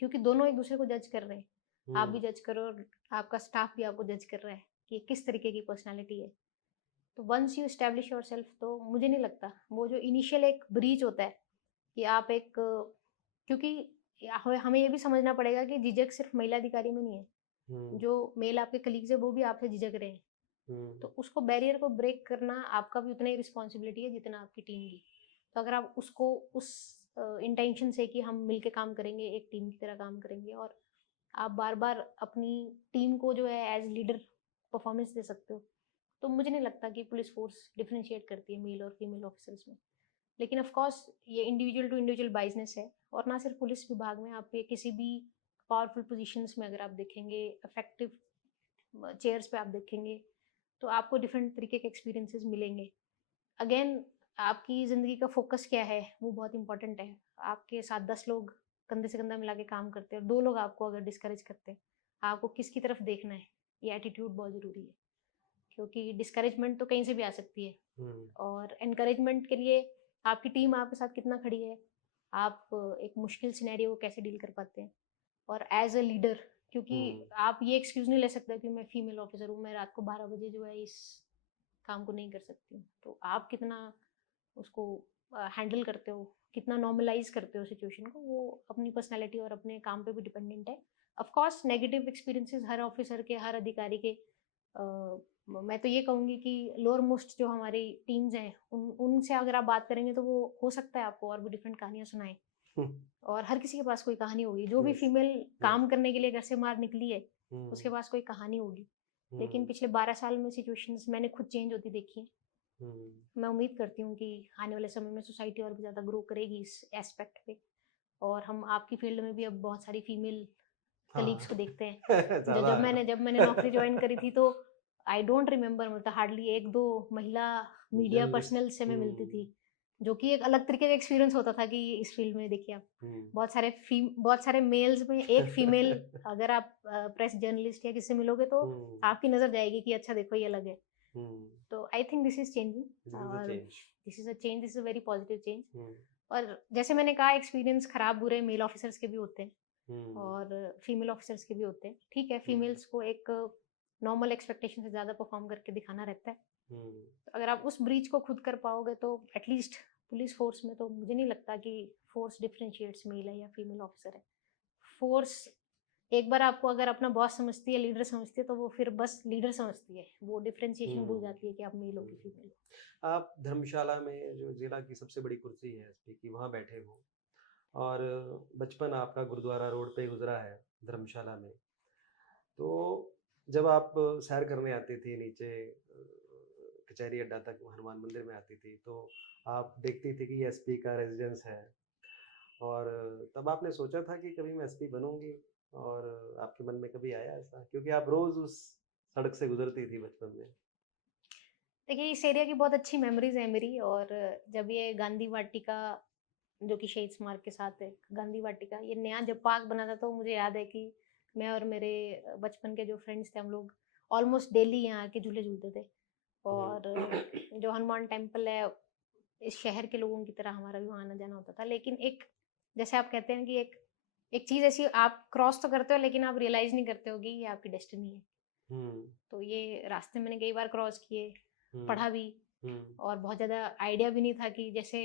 क्योंकि दोनों एक दूसरे को जज कर रहे हैं। आप भी हुँ, जज करो और आपका स्टाफ भी आपको जज कर रहा है कि किस तरीके की पर्सनैलिटी है। तो वंस यू एस्टैब्लिश योरसेल्फ, तो मुझे नहीं लगता वो जो इनिशियल एक ब्रीच होता है कि आप एक, क्योंकि हमें ये भी समझना पड़ेगा कि झिझक सिर्फ महिला अधिकारी में नहीं है। हुँ, जो मेल आपके कलीग्स है वो भी आपसे झिझक रहे हैं। हुँ, तो उसको बैरियर को ब्रेक करना आपका भी उतना ही रिस्पॉन्सिबिलिटी है जितना आपकी टीम की। तो अगर आप उसको उस इंटेंशन से कि हम मिलके काम करेंगे, एक टीम की तरह काम करेंगे और आप बार-बार अपनी टीम को जो है एज़ लीडर परफॉर्मेंस दे सकते हो, तो मुझे नहीं लगता कि पुलिस फ़ोर्स डिफरेंशिएट करती है मेल और फीमेल ऑफिसर्स में। लेकिन ऑफ कोर्स ये इंडिविजुअल टू इंडिविजुअल बायसनेस है और ना सिर्फ पुलिस विभाग में, आप ये किसी भी पावरफुल पोजीशंस में अगर आप देखेंगे, इफेक्टिव चेयर्स पे आप देखेंगे, तो आपको डिफरेंट तरीके के एक्सपीरियंसेस मिलेंगे। अगेन, आपकी ज़िंदगी का फोकस क्या है वो बहुत इंपॉर्टेंट है। आपके साथ 10 लोग कंधे से कंधा मिला के काम करते हैं और 2 लोग आपको अगर डिस्करेज करते हैं, आपको किसकी तरफ देखना है, ये एटीट्यूड बहुत ज़रूरी है। क्योंकि डिस्करेजमेंट तो कहीं से भी आ सकती है हुँ, और एनकरेजमेंट के लिए आपकी टीम आपके साथ कितना खड़ी है, आप एक मुश्किल सिनेरियो को कैसे डील कर पाते हैं और एज़ अ लीडर, क्योंकि हुँ, आप ये एक्सक्यूज़ नहीं ले सकते कि मैं फीमेल ऑफिसर हूँ, मैं रात को 12 बजे जो है इस काम को नहीं कर सकती हूँ। तो आप कितना उसको हैंडल करते हो, कितना नॉर्मलाइज़ करते हो सिचुएशन को, वो अपनी पर्सनैलिटी और अपने काम पे भी डिपेंडेंट है। Of course negative experiences her officer के, हर अधिकारी के, मैं तो ये कहूँगी कि लोअर मोस्ट जो हमारी टीम्स हैं, उनसे अगर आप बात करेंगे तो वो हो सकता है आपको और भी डिफरेंट कहानियाँ सुनाएँ। हुँ, और हर किसी के पास कोई कहानी होगी। जो भी यस, फीमेल यस, काम करने के लिए घर से बाहर निकली है, उसके हुँ, पास कोई कहानी होगी। लेकिन हुँ, पिछले 12 साल में सिचुएशंस मैंने खुद चेंज होती देखी हैं। हुँ, मैं उम्मीद करती हूँ कि आने वाले समय में सोसाइटी और भी ज़्यादा ग्रो करेगी इस एस्पेक्ट पे और हम आपकी फील्ड में भी अब बहुत सारी फीमेल कलीग्स हाँ, को देखते हैं। ज ज़्यादा जब मैंने नौकरी जॉइन करी थी तो आई डोंट रिमेंबर, मतलब हार्डली 1-2 महिला मीडिया जर्नलिस्ट पर्सनल से मैं मिलती हुँ, थी, जो कि एक अलग तरीके का एक्सपीरियंस होता था कि इस फील्ड में देखिए आप, हुँ, बहुत सारे मेल्स में एक फीमेल, अगर आप प्रेस जर्नलिस्ट या किससे मिलोगे तो हुँ, आपकी नज़र जाएगी कि अच्छा देखो ये अलग है। हुँ, तो I think this is changing this is a और change. This is a very positive change. Hmm, और जैसे मैंने कहा, एक्सपीरियंस खराब बुरे मेल ऑफिसर्स के भी होते हैं हुँ, और फीमेल ऑफिसर्स के भी होते हैं। ठीक है, हुँ, फीमेल्स को एक नॉर्मल एक्सपेक्टेशन से ज़्यादा परफॉर्म करके दिखाना रहता है। हुँ, तो अगर आप उस ब्रीच को खुद कर पाओगे तो एटलीस्ट पुलिस फोर्स में तो मुझे नहीं लगता कि फोर्स डिफरेंशिएट्स मेल है या फीमेल ऑफिसर है। फोर्स एक बार आपको अगर अपना बॉस समझती है, लीडर समझती है, तो वो फिर बस लीडर समझती है। वो डिफरेंशिएशन भूल हुँ, जाती है कि आप मेल हो कि हुँ। फीमेल हो। आप धर्मशाला में जो ज़िला की सबसे बड़ी कुर्सी है एसपी की, वहाँ बैठे हो और बचपन आपका गुरुद्वारा रोड पे गुज़रा है, धर्मशाला में। तो जब आप सैर करने आती थी नीचे कचहरी अड्डा तक हनुमान मंदिर में आती थी, तो आप देखती थी कि ये एसपी का रेज़िडेंस है और तब आपने सोचा था कि कभी मैं एसपी बनूँगी और आपके मन में कभी आया ऐसा? क्योंकि आप रोज़ उस सड़क से गुज़रती थी बचपन में। देखिए, इस एरिया की बहुत अच्छी मेमोरीज़ है मेरी और जब ये गांधी वाटिका, जो कि शहीद स्मारक के साथ है, गांधी वाटिका, ये नया जब पार्क बना था तो मुझे याद है कि मैं और मेरे बचपन के जो फ्रेंड्स थे, हम लोग ऑलमोस्ट डेली यहाँ आके झूले झूलते थे। हुँ, और जो हनुमान टेम्पल है, इस शहर के लोगों की तरह हमारा भी वहाँ आना-जाना होता था। लेकिन एक, जैसे आप कहते हैं कि एक एक चीज ऐसी आप क्रॉस तो करते हो लेकिन आप रियलाइज नहीं करते हो कि ये आपकी डेस्टिनी है। हम्म। तो ये रास्ते मैंने कई बार क्रॉस किए, हम्म। पढ़ा भी, हम्म। और बहुत ज़्यादा आइडिया भी नहीं था कि जैसे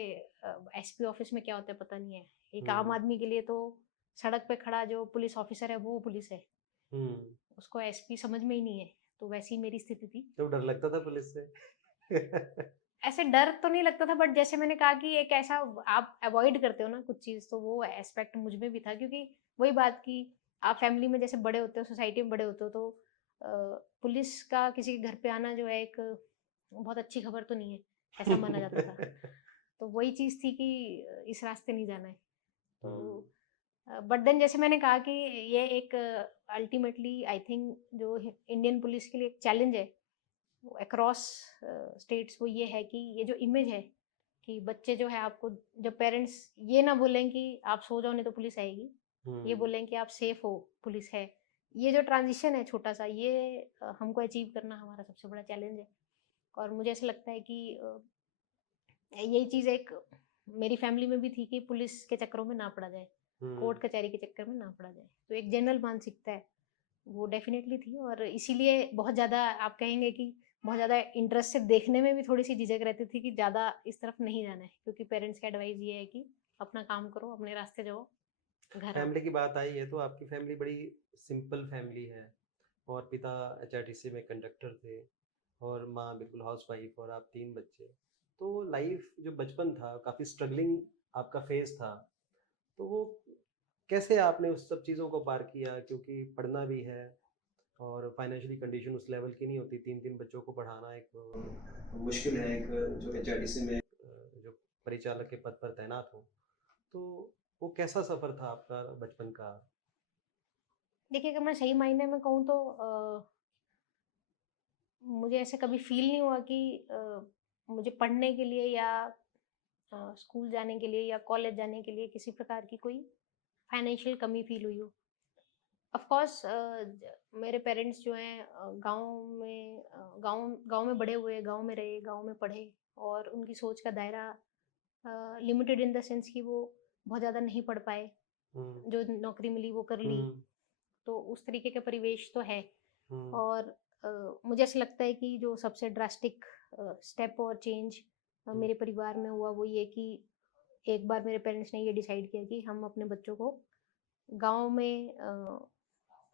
एसपी ऑफिस में क्या होता है पता नहीं है। एक आम हम्म। आदमी के लिए तो सड़क पे खड़ा जो पुलिस ऑफिसर है वो पुलिस है, हम्म। उसको एसपी समझ में ही नहीं है। तो वैसी मेरी स्थिति थी। तो डर लगता था पुलिस से? ऐसे डर तो नहीं लगता था, बट जैसे मैंने कहा कि एक ऐसा आप अवॉइड करते हो ना कुछ चीज़, तो वो एस्पेक्ट मुझ में भी था, क्योंकि वही बात कि आप फैमिली में जैसे बड़े होते हो, सोसाइटी में बड़े होते हो, तो पुलिस का किसी के घर पे आना जो है एक बहुत अच्छी खबर तो नहीं है, ऐसा माना जाता था। तो वही चीज़ थी कि इस रास्ते नहीं जाना है। हम्म। तो बट देन जैसे मैंने कहा कि ये एक अल्टीमेटली आई थिंक जो इंडियन पुलिस के लिए एक चैलेंज है अक्रॉस स्टेट्स, वो ये है कि ये जो इमेज है कि बच्चे जो है आपको, जब पेरेंट्स ये ना बोलें कि आप सो जाओ नहीं तो पुलिस आएगी, ये हम्म। बोलें कि आप सेफ हो, पुलिस है। ये जो ट्रांजिशन है छोटा सा, ये हमको अचीव करना हमारा सबसे बड़ा चैलेंज है। और मुझे ऐसा लगता है कि यही चीज़ एक मेरी फैमिली में भी थी कि पुलिस के चक्करों में ना पड़ा जाए, हम्म। कोर्ट कचहरी के चक्कर में ना पड़ा जाए। तो एक जनरल मानसिकता है, वो डेफ़िनेटली थी, और इसीलिए बहुत ज़्यादा आप कहेंगे कि बहुत ज़्यादा इंटरेस्ट से देखने में भी थोड़ी-सी झिझक रहती थी कि ज़्यादा इस तरफ नहीं जाना है, क्योंकि पेरेंट्स की एडवाइस ये है कि अपना काम करो, अपने रास्ते जाओ, घर आओ। फैमिली की बात आई है तो आपकी फैमिली बड़ी सिंपल फैमिली है, और पिता एचआरटीसी में कंडक्टर थे, और माँ बिल्कुल हाउसवाइफ, और आप तीन बच्चे। तो लाइफ जो बचपन था काफ़ी स्ट्रगलिंग आपका फेज था, तो वो कैसे आपने उस सब चीज़ों को पार किया, क्योंकि पढ़ना भी है और फाइनेंशियली कंडीशन उस लेवल की नहीं होती, तीन तीन बच्चों को पढ़ाना एक मुश्किल है, एक जो एचआरटीसी में जो परिचालक के पद पर तैनात हो। तो वो कैसा सफ़र था आपका बचपन का? देखिए, अगर मैं सही मायने में कहूँ तो मुझे ऐसे कभी फ़ील नहीं हुआ कि मुझे पढ़ने के लिए या स्कूल जाने के लिए या कॉलेज जाने के लिए किसी प्रकार की कोई फाइनेंशियल कमी फ़ील हुई हो। ऑफ कोर्स मेरे पेरेंट्स जो हैं गाँव में बड़े हुए, गाँव में रहे, गाँव में पढ़े, और उनकी सोच का दायरा लिमिटेड इन द सेंस कि वो बहुत ज़्यादा नहीं पढ़ पाए, हुँ। जो नौकरी मिली वो कर ली, हुँ। तो उस तरीके का परिवेश तो है। हुँ। और मुझे ऐसा लगता है कि जो सबसे ड्रास्टिक स्टेप और चेंज हुँ। मेरे परिवार में हुआ वो ये कि एक बार मेरे पेरेंट्स ने ये डिसाइड किया कि हम अपने बच्चों को गाँव में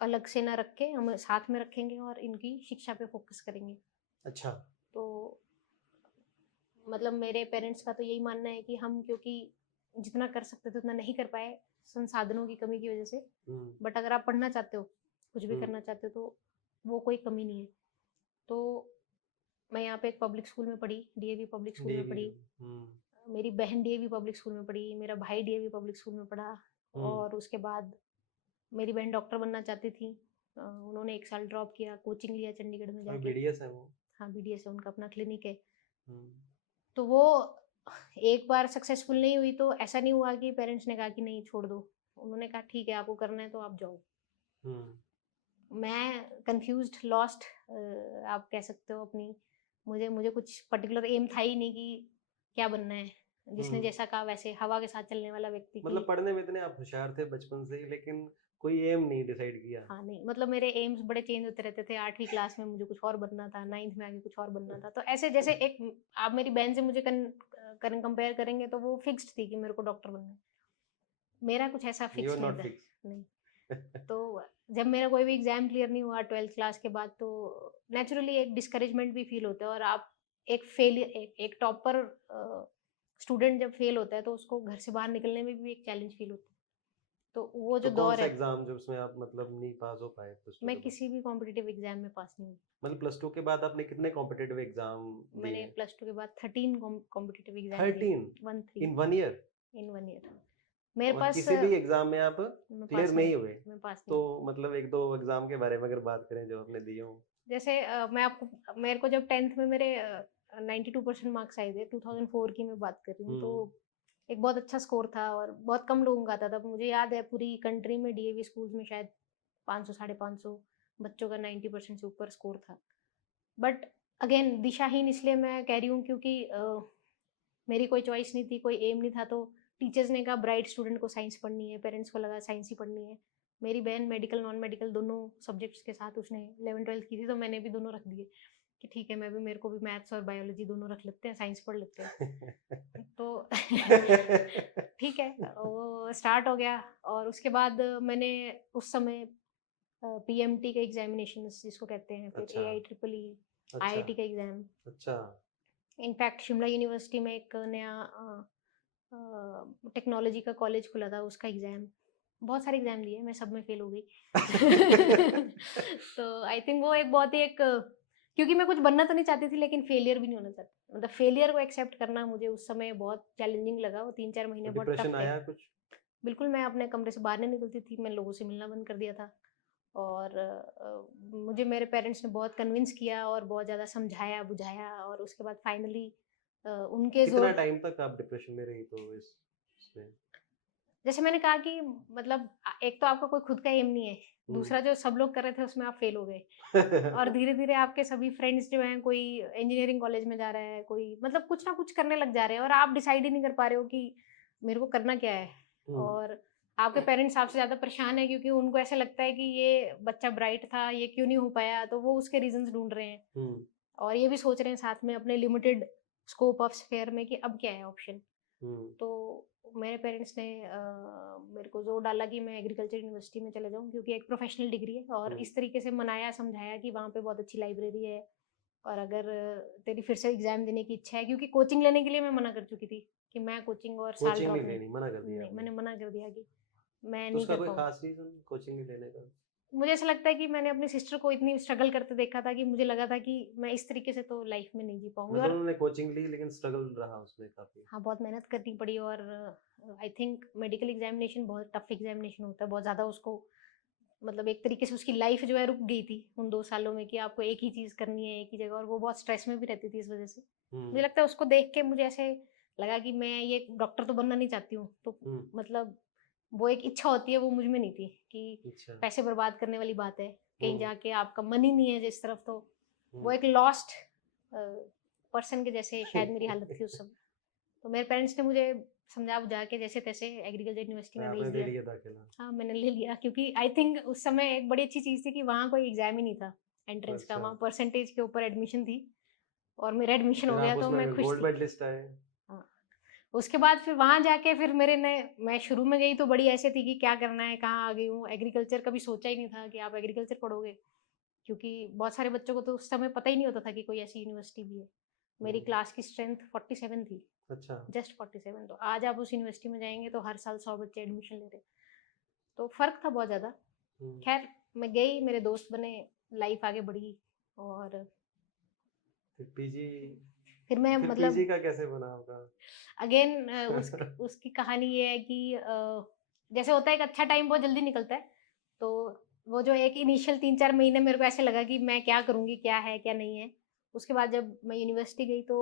अलग से ना रख के हम साथ में रखेंगे और इनकी शिक्षा पे फ़ोकस करेंगे। अच्छा। तो मतलब मेरे पेरेंट्स का तो यही मानना है कि हम, क्योंकि जितना कर सकते थे उतना नहीं कर पाए संसाधनों की कमी की वज़ह से। हुँ। बट अगर आप पढ़ना चाहते हो, कुछ भी हुँ। करना चाहते हो, तो वो कोई कमी नहीं है। तो मैं यहाँ पे एक पब्लिक स्कूल में पढ़ी, डीएवी पब्लिक स्कूल में डीएवी पढ़ी। में। हुँ। मेरी बहन डीएवी पब्लिक स्कूल में पढ़ी, मेरा भाई डीएवी पब्लिक स्कूल में पढ़ा, हुँ। और उसके बाद मेरी बहन डॉक्टर बनना चाहती थी। उन्होंने 1 साल ड्रॉप किया, कोचिंग लिया चंडीगढ़ में अभी जाके। बीडीएस है वो? हाँ, बीडीएस है, उनका अपना क्लिनिक है। हुँ। तो वो एक बार सक्सेसफुल नहीं हुई तो ऐसा नहीं हुआ कि पेरेंट्स ने कहा कि नहीं छोड़ दो। उन्होंने कहा ठीक है आपको करना है तो आप जाओ। हुँ। मैं कन्फ्यूज़्ड, लॉस्ट आप कह सकते हो अपनी। मुझे मुझे कुछ पर्टिकुलर एम था ही नहीं कि क्या बनना है। जिसने हुँ। जैसा कहा वैसे हवा के साथ चलने वाला व्यक्ति कि मतलब पढ़ने में इतने आप होशियार थे बचपन से ही, लेकिन कोई एम नहीं डिसाइड किया? हाँ, नहीं मतलब मेरे एम्स बड़े चेंज होते रहते थे। 8वीं क्लास में मुझे कुछ और बनना था, 9th में आके कुछ और बनना था। तो ऐसे जैसे एक आप मेरी बहन से मुझे कंपेयर करेंगे तो वो फिक्स्ड थी कि मेरे को डॉक्टर बनना है। मेरा कुछ ऐसा यू आर फिक्स नहीं नॉट था। फिक्स। नहीं। तो जब मेरा कोई भी एग्ज़ाम क्लियर नहीं हुआ 12th क्लास के बाद, तो नेचुरली एक डिस्करेजमेंट भी फ़ील होता है, और आप एक टॉपर स्टूडेंट जब फ़ेल होता है तो उसको घर से बाहर निकलने में भी एक चैलेंज फ़ील होता है। तो वो तो जो कौन दौर सा है, एग्जाम जो उसमें आप मतलब नहीं पास हो पाए प्लस टू मैं के बाद? किसी भी कॉम्पिटिटिव एग्ज़ाम में पास नहीं हुई। मतलब प्लस टू के बाद आपने कितने कॉम्पिटिटिव एग्जाम मैंने दिए? प्लस 2 के बाद 13 कॉम्पिटिटिव एग्ज़ाम दिए। 13 13 इन 1 ईयर? इन 1 ईयर। मेरे और पास किसी भी एग्जाम में आप मैं क्लियर पास नहीं नहीं हुई, हुए? मैं पास नहीं तो हुई। मतलब एक दो एग्जाम के बारे में अगर बात करें जो आपने दिए हों। जैसे मैं आपको मेरे को जब 10th में मेरे 92% मार्क्स आए थे, 2004 की मैं बात कर रही हूँ, तो हम्म। एक बहुत अच्छा स्कोर था और बहुत कम लोगों का आता था। मुझे याद है पूरी कंट्री में डीएवी स्कूल्स में शायद 500 साढ़े 500 बच्चों का 90% से ऊपर स्कोर था। बट दिशाहीन इसलिए मैं कह रही हूँ क्योंकि मेरी कोई चॉइस नहीं थी, कोई एम नहीं था, तो टीचर्स ने कहा ब्राइट स्टूडेंट को साइंस पढ़नी है, पेरेंट्स को लगा साइंस ही पढ़नी है। मेरी बहन मेडिकल नॉन मेडिकल दोनों सब्जेक्ट्स के साथ उसने 11th-12th की थी, तो मैंने भी दोनों रख दिए कि ठीक है, मेरे को भी मैथ्स और बायोलॉजी दोनों रख लेते हैं, साइंस पढ़ लेते हैं। तो ठीक है, वो स्टार्ट हो गया। और उसके बाद मैंने उस समय पीएमटी के एग्जामिनेशंस जिसको कहते हैं, फिर अच्छा, AIEEE, अच्छा, आईआईटी का एग्जाम। अच्छा, इनफैक्ट शिमला यूनिवर्सिटी में एक नया टेक्नोलॉजी का कॉलेज खुला था, उसका एग्जाम, बहुत सारे एग्जाम दिए, मैं सब में फेल हो गई। तो आई थिंक वो एक बहुत ही एक, क्योंकि मैं कुछ बनना तो नहीं चाहती थी, लेकिन फेलियर भी नहीं होना चाहती, मतलब फेलियर को एक्सेप्ट करना मुझे उस समय बहुत चैलेंजिंग लगा। वो 3-4 महीने बहुत डिप्रेशन टफ थे। आया कुछ? बिल्कुल, मैं अपने कमरे से बाहर नहीं निकलती थी, मैं लोगों से मिलना बंद कर दिया था। और मुझे मेरे पेरेंट्स ने बहुत कन्विंस किया और बहुत ज़्यादा समझाया बुझाया, और उसके बाद फाइनली उनके कितना जोर, टाइम तक आप डिप्रेशन में रही तो इसमें? जैसे मैंने कहा कि मतलब एक तो आपका कोई खुद का एम नहीं है, दूसरा जो सब लोग कर रहे थे उसमें आप फेल हो गए। और धीरे धीरे आपके सभी फ्रेंड्स जो हैं, कोई इंजीनियरिंग कॉलेज में जा रहा है, कोई मतलब कुछ ना कुछ करने लग जा रहे हैं, और आप डिसाइड ही नहीं कर पा रहे हो कि मेरे को करना क्या है। और आपके पेरेंट्स आपसे ज़्यादा परेशान है, क्योंकि उनको ऐसा लगता है कि ये बच्चा ब्राइट था, ये क्यों नहीं हो पाया, तो वो उसके रीजंस ढूंढ रहे हैं। और ये भी सोच रहे हैं साथ में अपने लिमिटेड स्कोप ऑफ स्फेयर में कि अब क्या है ऑप्शन। तो मेरे पेरेंट्स ने मेरे को जोर डाला कि मैं एग्रीकल्चर यूनिवर्सिटी में चले जाऊँ, क्योंकि एक प्रोफेशनल डिग्री है, और इस तरीके से मनाया समझाया कि वहाँ पे बहुत अच्छी लाइब्रेरी है, और अगर तेरी फिर से एग्जाम देने की इच्छा है, क्योंकि कोचिंग लेने के लिए मैं मना कर चुकी थी कि मैं कोचिंग और साल कोचिंग ड्रॉप नहीं लेनी, मना कर दिया नहीं, आपने? मैंने मना कर दिया कि मैं तो नहीं उसका कर कोई पाऊँ। खास रीजन कोचिंग नहीं लेने का? मुझे ऐसा लगता है कि मैंने अपनी सिस्टर को इतनी स्ट्रगल करते देखा था कि मुझे लगा था कि मैं इस तरीके से तो लाइफ में नहीं जी पाऊंगी। मतलब और उन्होंने कोचिंग ली लेकिन स्ट्रगल रहा उसमें काफी। हाँ, बहुत मेहनत करनी पड़ी। और आई थिंक मेडिकल एग्जामिनेशन बहुत टफ एग्जामिनेशन होता है, बहुत ज़्यादा उसको, मतलब एक तरीके से उसकी लाइफ जो है रुक गई थी उन 2 सालों में, कि आपको एक ही चीज़ करनी है एक ही जगह, और वो बहुत स्ट्रेस में भी रहती थी इस वजह से। मुझे लगता है उसको देख के मुझे ऐसे लगा कि मैं ये डॉक्टर तो बनना नहीं चाहती हूँ, तो मतलब वो एक इच्छा होती है, वो मुझ में नहीं थी कि अच्छा। पैसे बर्बाद करने वाली बात है, कहीं हम्म, जाके आपका मन ही नहीं है जिस तरफ, तो वो एक लॉस्ट पर्सन के जैसे शायद मेरी हालत थी उस समय। तो मेरे पेरेंट्स ने मुझे समझा बुझा के जैसे तैसे एग्रीकल्चर यूनिवर्सिटी में भेज आपने ले दिया। लिया दाखिला? हाँ, मैंने ले लिया, क्योंकि आई थिंक उस समय एक बड़ी अच्छी चीज़ थी कि वहाँ कोई एग्जाम ही नहीं था एंट्रेंस का, अच्छा, वहाँ परसेंटेज के ऊपर एडमिशन थी, और मेरा एडमिशन फिर हो गया आप तो मैं उसमें खुश गोल्ड थी। मेडलिस्ट आए? हाँ, उसके बाद फिर वहाँ जाके फिर मेरे ने, मैं शुरू में गई तो बड़ी ऐसे थी कि क्या करना है, कहाँ आ गई हूँ, एग्रीकल्चर कभी सोचा ही नहीं था कि आप एग्रीकल्चर पढ़ोगे, क्योंकि बहुत सारे बच्चों को तो उस समय पता ही नहीं होता था कि कोई ऐसी यूनिवर्सिटी भी है। मेरी क्लास की स्ट्रेंथ 47 थी, अच्छा। जस्ट 47। तो आज आप उस यूनिवर्सिटी में जाएंगे तो हर साल 100 बच्चे एडमिशन ले रहे, तो फर्क था बहुत ज़्यादा। खैर, मैं गई, मेरे दोस्त बने, लाइफ आगे बढ़ी। और फिर पीजी? फिर मैं फिर मतलब पीजी का कैसे बना आपका? अगेन उसकी कहानी ये है कि जैसे होता है एक अच्छा टाइम बहुत जल्दी निकलता है, तो वो जो एक इनिशियल 3-4 महीने मेरे को ऐसे लगा कि मैं क्या करूँगी, क्या है क्या नहीं है। उसके बाद जब मैं यूनिवर्सिटी गई तो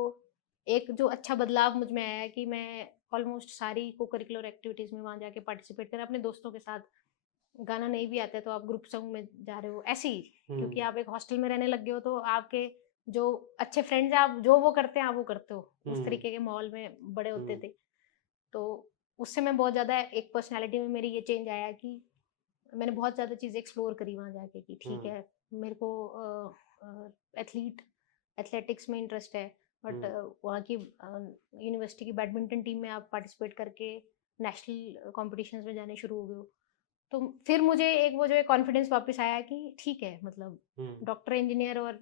एक जो अच्छा बदलाव मुझ में आया कि मैं ऑलमोस्ट सारी को करिकुलर एक्टिविटीज़ में वहाँ जाके पार्टिसिपेट करा अपने दोस्तों के साथ। गाना नहीं भी आता है तो आप ग्रुप सॉन्ग में जा रहे हो, ऐसे ही, क्योंकि आप एक हॉस्टल में रहने लग गए हो, तो आपके जो अच्छे फ्रेंड्स हैं, आप जो वो करते हैं आप वो करते हो, उस तरीके के माहौल में बड़े होते थे। तो उससे मैं बहुत ज़्यादा एक पर्सनैलिटी में मेरी ये चेंज आया कि मैंने बहुत ज़्यादा चीज़ें एक्सप्लोर करी वहाँ जाके, कि ठीक है, मेरे को एथलेटिक्स में इंटरेस्ट है, बट वहाँ की यूनिवर्सिटी की बैडमिंटन टीम में आप पार्टिसिपेट करके नेशनल कॉम्पिटिशन्स में जाने शुरू हो गए हो। तो फिर मुझे एक वो जो एक कॉन्फिडेंस वापस आया कि ठीक है, मतलब डॉक्टर इंजीनियर और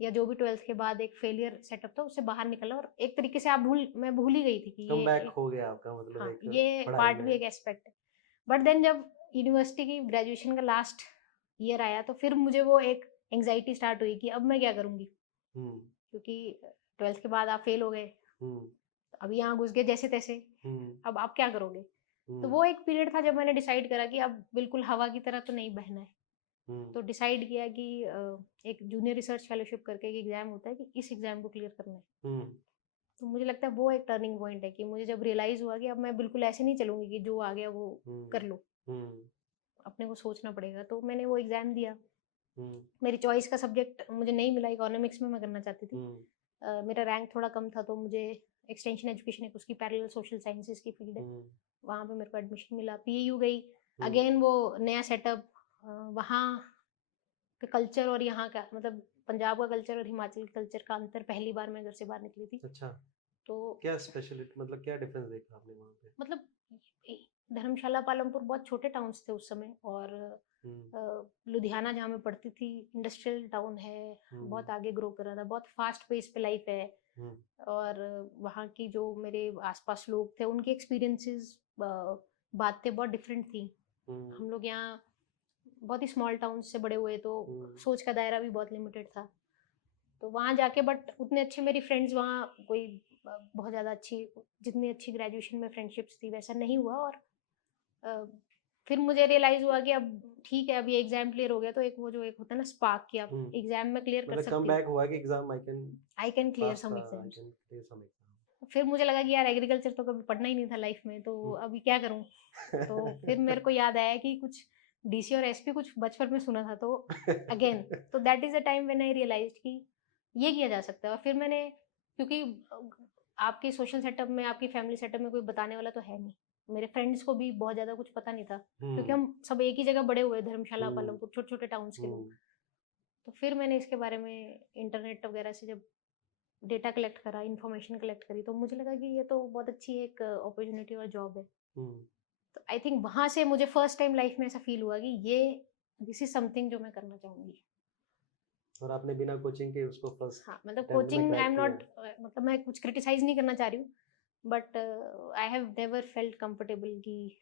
या जो भी 12th के बाद एक फेलियर सेटअप था, उससे बाहर निकला, और एक तरीके से मैं भूल ही गई थी कि ये कमबैक हो गया आपका, मतलब हाँ, एक ये पढ़ाई पार्ट भी में। एक एस्पेक्ट है। बट देन जब यूनिवर्सिटी की ग्रेजुएशन का लास्ट ईयर आया तो फिर मुझे वो एक एंग्जाइटी स्टार्ट हुई कि अब मैं क्या करूँगी, क्योंकि 12th के बाद आप फेल हो गए, अब यहाँ घुस गए जैसे तैसे, अब आप क्या करोगे। तो वो एक पीरियड था जब मैंने डिसाइड करा कि अब बिल्कुल हवा की तरह तो नहीं बहना है। तो डिसाइड किया कि एक जूनियर रिसर्च फेलोशिप करके एक एग्जाम होता है कि इस एग्जाम को क्लियर करना है। तो मुझे लगता है वो एक टर्निंग पॉइंट है कि मुझे जब रियलाइज हुआ कि अब मैं बिल्कुल ऐसे नहीं चलूंगी कि जो आ गया वो कर लो, अपने को सोचना पड़ेगा। तो मैंने वो एग्जाम दिया। मेरी चॉइस का सब्जेक्ट मुझे नहीं मिला, इकोनॉमिक्स में मैं करना चाहती थी। मेरा रैंक थोड़ा कम था, तो मुझे एक्सटेंशन एजुकेशन एक उसकी पैरेलल सोशल साइंसेज की फील्ड है, हम्म, वहाँ पे मेरे को एडमिशन मिला। पीएयू गई, हम्म, अगेन वो नया सेटअप, वहाँ का कल्चर और यहाँ का, मतलब पंजाब का कल्चर और हिमाचल के कल्चर का अंतर, पहली बार मैं घर से बाहर निकली थी। अच्छा, तो क्या स्पेशलिटी, मतलब क्या डिफरेंस देखा आपने वहाँ पे? मतलब धर्मशाला पालमपुर बहुत छोटे टाउन्स थे उस समय, और हम्म, लुधियाना जहाँ मैं पढ़ती थी इंडस्ट्रियल टाउन है, बहुत आगे ग्रो कर रहा था, बहुत फास्ट पेस पे लाइफ है। हम्म, और वहाँ की जो मेरे आसपास लोग थे उनकी एक्सपीरियंसेस, बातें बहुत डिफरेंट थी। हम्म, हम लोग यहाँ बहुत ही स्मॉल टाउन से बड़े हुए, तो सोच का दायरा भी बहुत लिमिटेड था। तो वहाँ जाके, बट उतने अच्छे मेरी फ्रेंड्स वहाँ कोई बहुत ज़्यादा अच्छी, जितनी अच्छी ग्रेजुएशन में फ्रेंडशिप्स थी वैसा नहीं हुआ। और अ, फिर मुझे रियलाइज हुआ कि अब ठीक है, अब ये एग्जाम क्लियर हो गया तो एक वो जो एक होता है ना स्पार्क, कि आप हम्म, एग्जाम में क्लियर कर मतलब कम सकती हो, बैक हुआ कि exam I can clear pass some I exams. Can clear some exam. फिर मुझे लगा कि यार एग्रीकल्चर तो कभी पढ़ना ही नहीं था लाइफ में, तो अभी क्या करूं। तो फिर मेरे को याद आया कि कुछ डीसी और एसपी कुछ बचपन में सुना था, तो अगेन, तो that is the time when I realised कि ये किया जा सकता है। और फिर मैंने, क्योंकि आपके सोशल सेटअप में, आपकी फैमिली सेटअप में कोई बताने वाला तो है नहीं, मेरे फ्रेंड्स को भी बहुत ज़्यादा कुछ पता नहीं था, क्योंकि हम सब एक ही जगह बड़े हुए, धर्मशाला पालमपुर, छोटे छोटे टाउन्स के लोग। तो फिर मैंने इसके बारे में इंटरनेट वगैरह से जब डेटा कलेक्ट करा, इन्फॉर्मेशन कलेक्ट करी, तो मुझे लगा कि ये तो बहुत अच्छी एक अपॉर्चुनिटी और जॉब है। तो आई थिंक वहाँ से मुझे फर्स्ट टाइम लाइफ में ऐसा फील हुआ कि ये, दिस इज समथिंग जो मैं करना चाहूँगी। और आपने बिना कोचिंग के उसको फर्स्ट हाँ, मतलब अटेम्प्ट में कोचिंग आई क्रैक एम किया? नॉट, मतलब मैं कुछ क्रिटिसाइज नहीं करना चाह रही हूँ, but I have never felt comfortable कि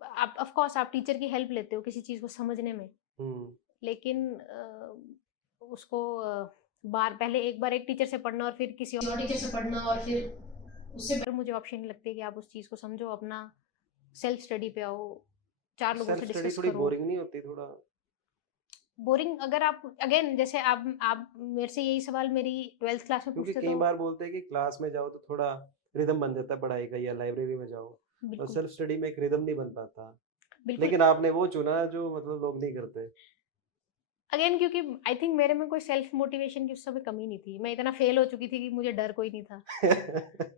आप ऑफ कोर्स आप टीचर की हेल्प लेते हो किसी चीज़ को समझने में, हम्म, लेकिन उसको बार पहले एक बार एक टीचर से पढ़ना और फिर किसी और टीचर से पढ़ना, और फिर उससे बेटर मुझे ऑप्शन नहीं लगती कि आप उस चीज़ को समझो, अपना सेल्फ स्टडी पे आओ, चार लोगों से सेल्फ स्टडी डिस्कस थोड़ी करो। बोरिंग नहीं होती थोड़ा? बोरिंग, अगर आप अगेन, जैसे आप मेरे से यही सवाल मेरी 12th क्लास में क्योंकि पूछते कई तो बार बोलते हैं कि क्लास में जाओ तो थोड़ा रिदम बन जाता है पढ़ाई का, या लाइब्रेरी में जाओ, और बिल्कुल, सेल्फ स्टडी में एक रिदम नहीं बन पाता। बिल्कुल। लेकिन आपने वो चुना जो मतलब लोग नहीं करते। अगेन, क्योंकि आई थिंक मेरे में कोई सेल्फ मोटिवेशन की उस समय कमी नहीं थी, मैं इतना फेल हो चुकी थी कि मुझे डर कोई नहीं था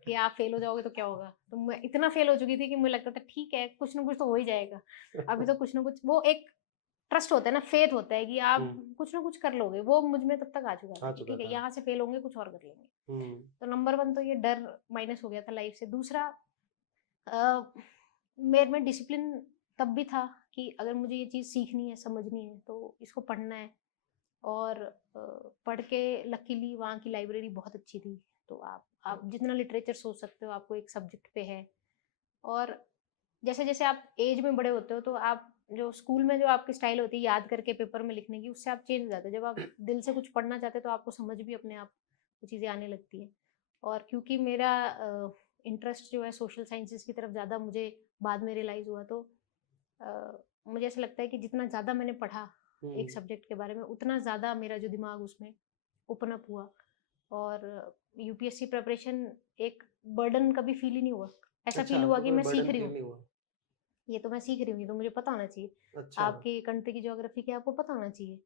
कि आप फेल हो जाओगे तो क्या होगा। तो मैं इतना फेल हो चुकी थी कि मुझे लगता था ठीक है, कुछ ना कुछ तो हो ही जाएगा, अभी तो कुछ ना कुछ, वो एक ट्रस्ट होता है ना, फेथ होता है कि आप हम्म, कुछ ना कुछ कर लोगे, वो मुझ में तब तक आ चुका था आ कि चुका ठीक है, था। यहाँ से फेल होंगे, कुछ और कर लेंगे। हम्म, तो नंबर वन तो ये डर माइनस हो गया था लाइफ से। दूसरा, अ, मेरे में डिसिप्लिन तब भी था कि अगर मुझे ये चीज़ सीखनी है, समझनी है, तो इसको पढ़ना है। और पढ़ के लकीली वहाँ की लाइब्रेरी बहुत अच्छी थी, तो आप जितना लिटरेचर सोच सकते हो आपको एक सब्जेक्ट पे है। और जैसे जैसे आप एज में बड़े होते हो, तो आप जो स्कूल में जो आपकी स्टाइल होती है याद करके पेपर में लिखने की, उससे आप चेंज हो जाते हो। जब आप दिल से कुछ पढ़ना चाहते हो तो आपको समझ भी अपने आप वो चीज़ें आने लगती हैं। और क्योंकि मेरा इंटरेस्ट जो है सोशल साइंसेस की तरफ ज़्यादा मुझे बाद में रियलाइज़ हुआ, तो मुझे ऐसा लगता है कि जितना ज़्यादा मैंने पढ़ा एक हम्म, सब्जेक्ट के बारे में, उतना ज़्यादा मेरा जो दिमाग उसमें ओपन अप हुआ। और यूपीएससी प्रिपरेशन एक बर्डन कभी फील ही नहीं हुआ। ऐसा अच्छा, फील हुआ आपको कि कोई मैं सीख बर्डन रही फील हूँ, नहीं हुआ? ये तो मैं सीख रही हूँ, ये तो मुझे पता होना चाहिए। अच्छा। आपके कंट्री की ज्योग्राफी क्या आपको पता होना चाहिए,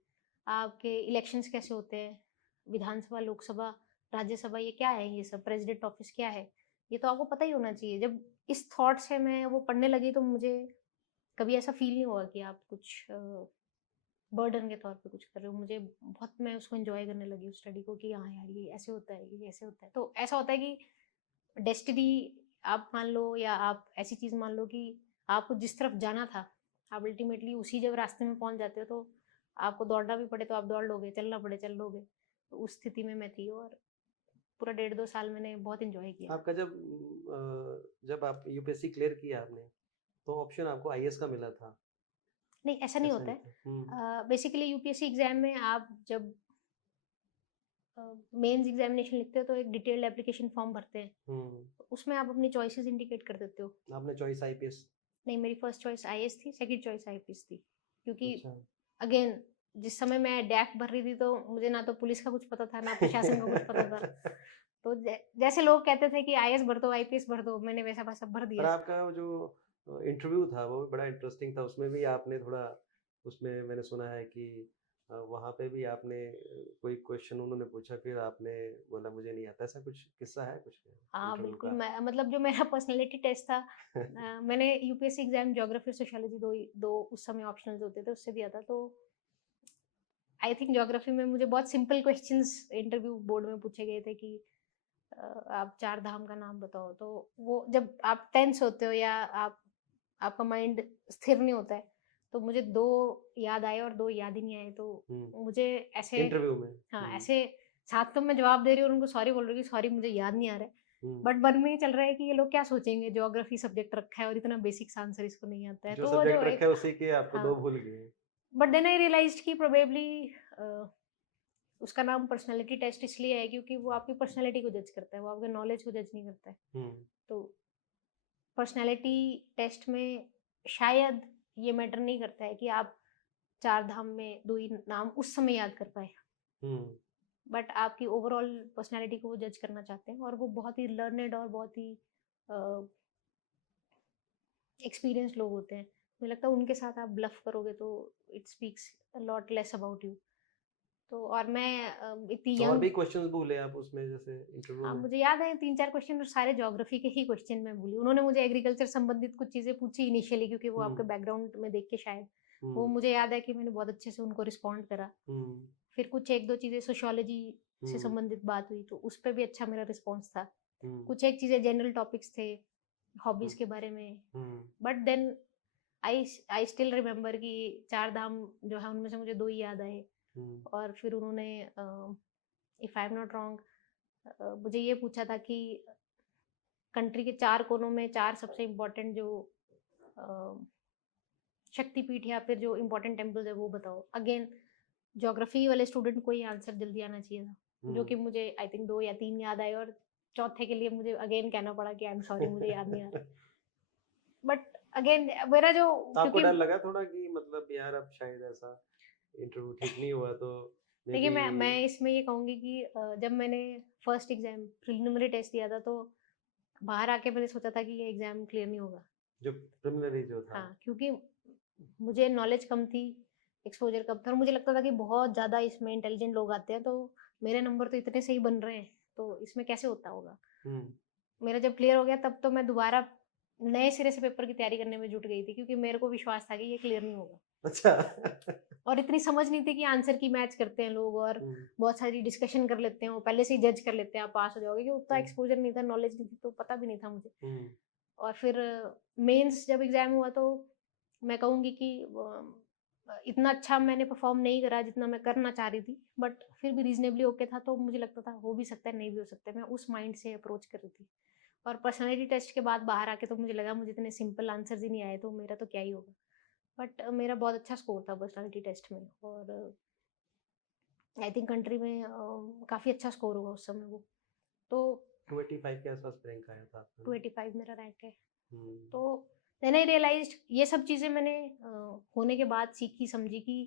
आपके इलेक्शंस कैसे होते हैं, विधानसभा, लोकसभा, राज्यसभा, ये क्या है, ये सब प्रेसिडेंट ऑफिस क्या है, ये तो आपको पता ही होना चाहिए। जब इस थॉट से मैं वो पढ़ने लगी, तो मुझे कभी ऐसा फील नहीं हुआ कि आप कुछ बर्डन के तौर पे कुछ कर रहे हो। मुझे बहुत, मैं उसको एंजॉय करने लगी उस स्टडी को, कि हाँ यार ये ऐसे होता है, ये ऐसे होता है। तो ऐसा होता है कि डेस्टिनी आप मान लो, या आप ऐसी चीज़ मान लो कि आपको जिस तरफ जाना था, आप अल्टीमेटली उसी जब रास्ते में पहुंच जाते हो। तो आपको दौड़ना भी पड़े तो आप दौड़ लोगे, चलना पड़े चल लोगे। तो उस स्थिति में मैं थी, और पूरा 1.5-2 साल मैंने बहुत एंजॉय किया। आपका जब आप यूपीएससी क्लियर किया आपने, तो ऑप्शन आपको आईएएस का मिला था? नहीं, ऐसा नहीं ऐसा होता नहीं था? है। बेसिकली यूपीएससी एग्जाम में आप जब मेंस एग्जामिनेशन लिखते हो, तो एक डिटेल्ड एप्लीकेशन फॉर्म भरते हैं, हम्म, तो उसमें आप अपनी चॉइसेस इंडिकेट कर देते हो। आपने चॉइस आईपीएस? नहीं, मेरी फर्स्ट चॉइस आईएएस थी, सेकंड चॉइस आईपीएस थी, क्योंकि अच्छा। अगेन जिस समय मैं डैक भर रही थी, तो मुझे ना तो पुलिस का कुछ पता था, ना प्रशासन का कुछ पता था। तो जैसे लोग कहते थे कि आईएएस भर दो, आईपीएस भर दो, मैंने वैसा वैसा भर और दिया। आपका वो जो इंटरव्यू था वो भी बड़ा इंटरेस्टिंग था, उसमें भी आपने थोड़ा, उसमें मैंने सुना है कि वहाँ पे भी आपने कोई क्वेश्चन उन्होंने पूछा, फिर आपने बोला मुझे नहीं आता, ऐसा कुछ किस्सा है कुछ हाँ इंटरव्यू बिल्कुल, का? मैं मतलब जो मेरा पर्सनैलिटी टेस्ट था, मैंने यूपीएससी एग्जाम ज्योग्राफी सोशियोलॉजी दो उस समय ऑप्शनल्स होते थे, उससे दिया था। तो आई थिंक ज्योग्राफी में मुझे बहुत सिंपल क्वेश्चंस इंटरव्यू बोर्ड में पूछे गए थे कि आप चार धाम का नाम बताओ। तो वो जब आप टेंस होते हो या आपका माइंड स्थिर नहीं होता है, तो मुझे दो याद आए और दो याद ही नहीं आए। तो मुझे ऐसे, इंटरव्यू में। हाँ ऐसे साथ तो मैं जवाब दे रही हूँ और उनको सॉरी बोल रही हूँ कि सॉरी मुझे याद नहीं आ रहा है, बट मन में ये चल रहा है कि ये लोग क्या सोचेंगे, ज्योग्राफी सब्जेक्ट रखा है और इतना बेसिक आंसर इसको नहीं आता है। जो तो वो जो सब्जेक्ट रखा एक, है उसी के आपको हाँ, दो भूल गए। बट देन आई रियलाइज्ड कि प्रोबेबली उसका नाम पर्सनालिटी टेस्ट इसलिए है क्योंकि वो आपकी पर्सनालिटी को जज करता है, वो आपके नॉलेज को जज नहीं करता है। तो पर्सनालिटी टेस्ट में शायद ये मैटर नहीं करता है कि आप चार धाम में दो ही नाम उस समय याद कर पाए, बट आपकी ओवरऑल पर्सनालिटी को वो जज करना चाहते हैं। और वो बहुत ही लर्नेड और बहुत ही एक्सपीरियंस लोग होते हैं। मुझे लगता है उनके साथ आप ब्लफ करोगे तो it speaks a lot less about you. तो और मैं इतनी और यंग, भी क्वेश्चंस भूले आप उसमें जैसे इंटरव्यू हाँ में? मुझे याद है 3-4 क्वेश्चन, और सारे ज्योग्राफी के ही क्वेश्चन मैं भूली। उन्होंने मुझे एग्रीकल्चर संबंधित कुछ चीजें पूछी इनिशियली, क्योंकि वो आपके बैकग्राउंड में देख के शायद, वो मुझे याद है कि मैंने बहुत अच्छे से उनको रिस्पॉन्ड करा। फिर कुछ एक दो चीजें सोशियोलॉजी से संबंधित बात हुई, तो उस पर भी अच्छा मेरा रिस्पॉन्स था। कुछ एक चीजें जनरल टॉपिक्स थे, हॉबीज के बारे में। But then I still remember कि चार धाम जो है उनमें से मुझे दो ही याद आए। और फिर उन्होंने, if I am not wrong, मुझे ये पूछा था कि कंट्री के चार कोनों में चार सबसे इम्पोर्टेंट जो शक्तिपीठ या फिर जो इम्पोर्टेंट टेम्पल्स है वो बताओ। अगेन ज्योग्राफी वाले स्टूडेंट को ही आंसर जल्दी आना चाहिए था, जो कि मुझे आई थिंक 2 या 3 याद आए, और चौथे के लिए मुझे अगेन कहना पड़ा कि आई एम सॉरी मुझे याद नहीं आ रहा। बट अगेन मेरा जो, तो आपको क्योंकि डर लगा थोड़ा कि मतलब यार अब शायद ऐसा इंटरव्यू ठीक नहीं हुआ तो मे देखिए, बी। मैं इसमें ये कहूंगी कि जब मैंने फर्स्ट एग्जाम प्रिलिमिनरी टेस्ट दिया था, तो बाहर आके मैंने सोचा था कि ये एग्जाम क्लियर नहीं होगा। जो प्रिलिमिनरी जो था। हाँ, क्योंकि मुझे नॉलेज कम थी, एक्सपोजर कम था, और मुझे लगता था कि बहुत ज़्यादा इसमें इंटेलिजेंट लोग आते हैं, तो मेरे नंबर तो इतने सही बन रहे हैं, तो इसमें कैसे होता होगा। मेरा जब क्लियर हो गया तब तो मैं दोबारा नए सिरे से पेपर की तैयारी करने में जुट गई थी, क्योंकि मेरे को विश्वास था कि ये क्लियर नहीं होगा। अच्छा। और इतनी समझ नहीं थी कि आंसर की मैच करते हैं लोग, और बहुत सारी डिस्कशन कर लेते हैं, वो पहले से ही जज कर लेते हैं आप पास हो जाओगे, कि उतना एक्सपोजर नहीं था, नॉलेज नहीं थी, तो पता भी नहीं था मुझे। और फिर मेंस जब एग्जाम हुआ, तो मैं कहूँगी कि इतना अच्छा मैंने परफॉर्म नहीं करा जितना मैं करना चाह रही थी, बट फिर भी रीजनेबली ओके था। तो मुझे लगता था हो भी सकता है, नहीं भी हो सकता है, मैं उस माइंड से अप्रोच कर रही थी। और पर्सनैलिटी टेस्ट के बाद बाहर आके तो मुझे लगा मुझे इतने सिंपल आंसर्स ही नहीं आए, तो मेरा तो क्या ही होगा। बट मेरा बहुत अच्छा स्कोर था पर्सनैलिटी टेस्ट में, और आई थिंक कंट्री में काफ़ी अच्छा स्कोर होगा उस समय वो। तो 25 के आसपास रैंक आया था आपका ना? 25 मेरा रैंक है। तो देन आई रियलाइज्ड, ये सब चीज़ें मैंने होने के बाद सीखी समझी कि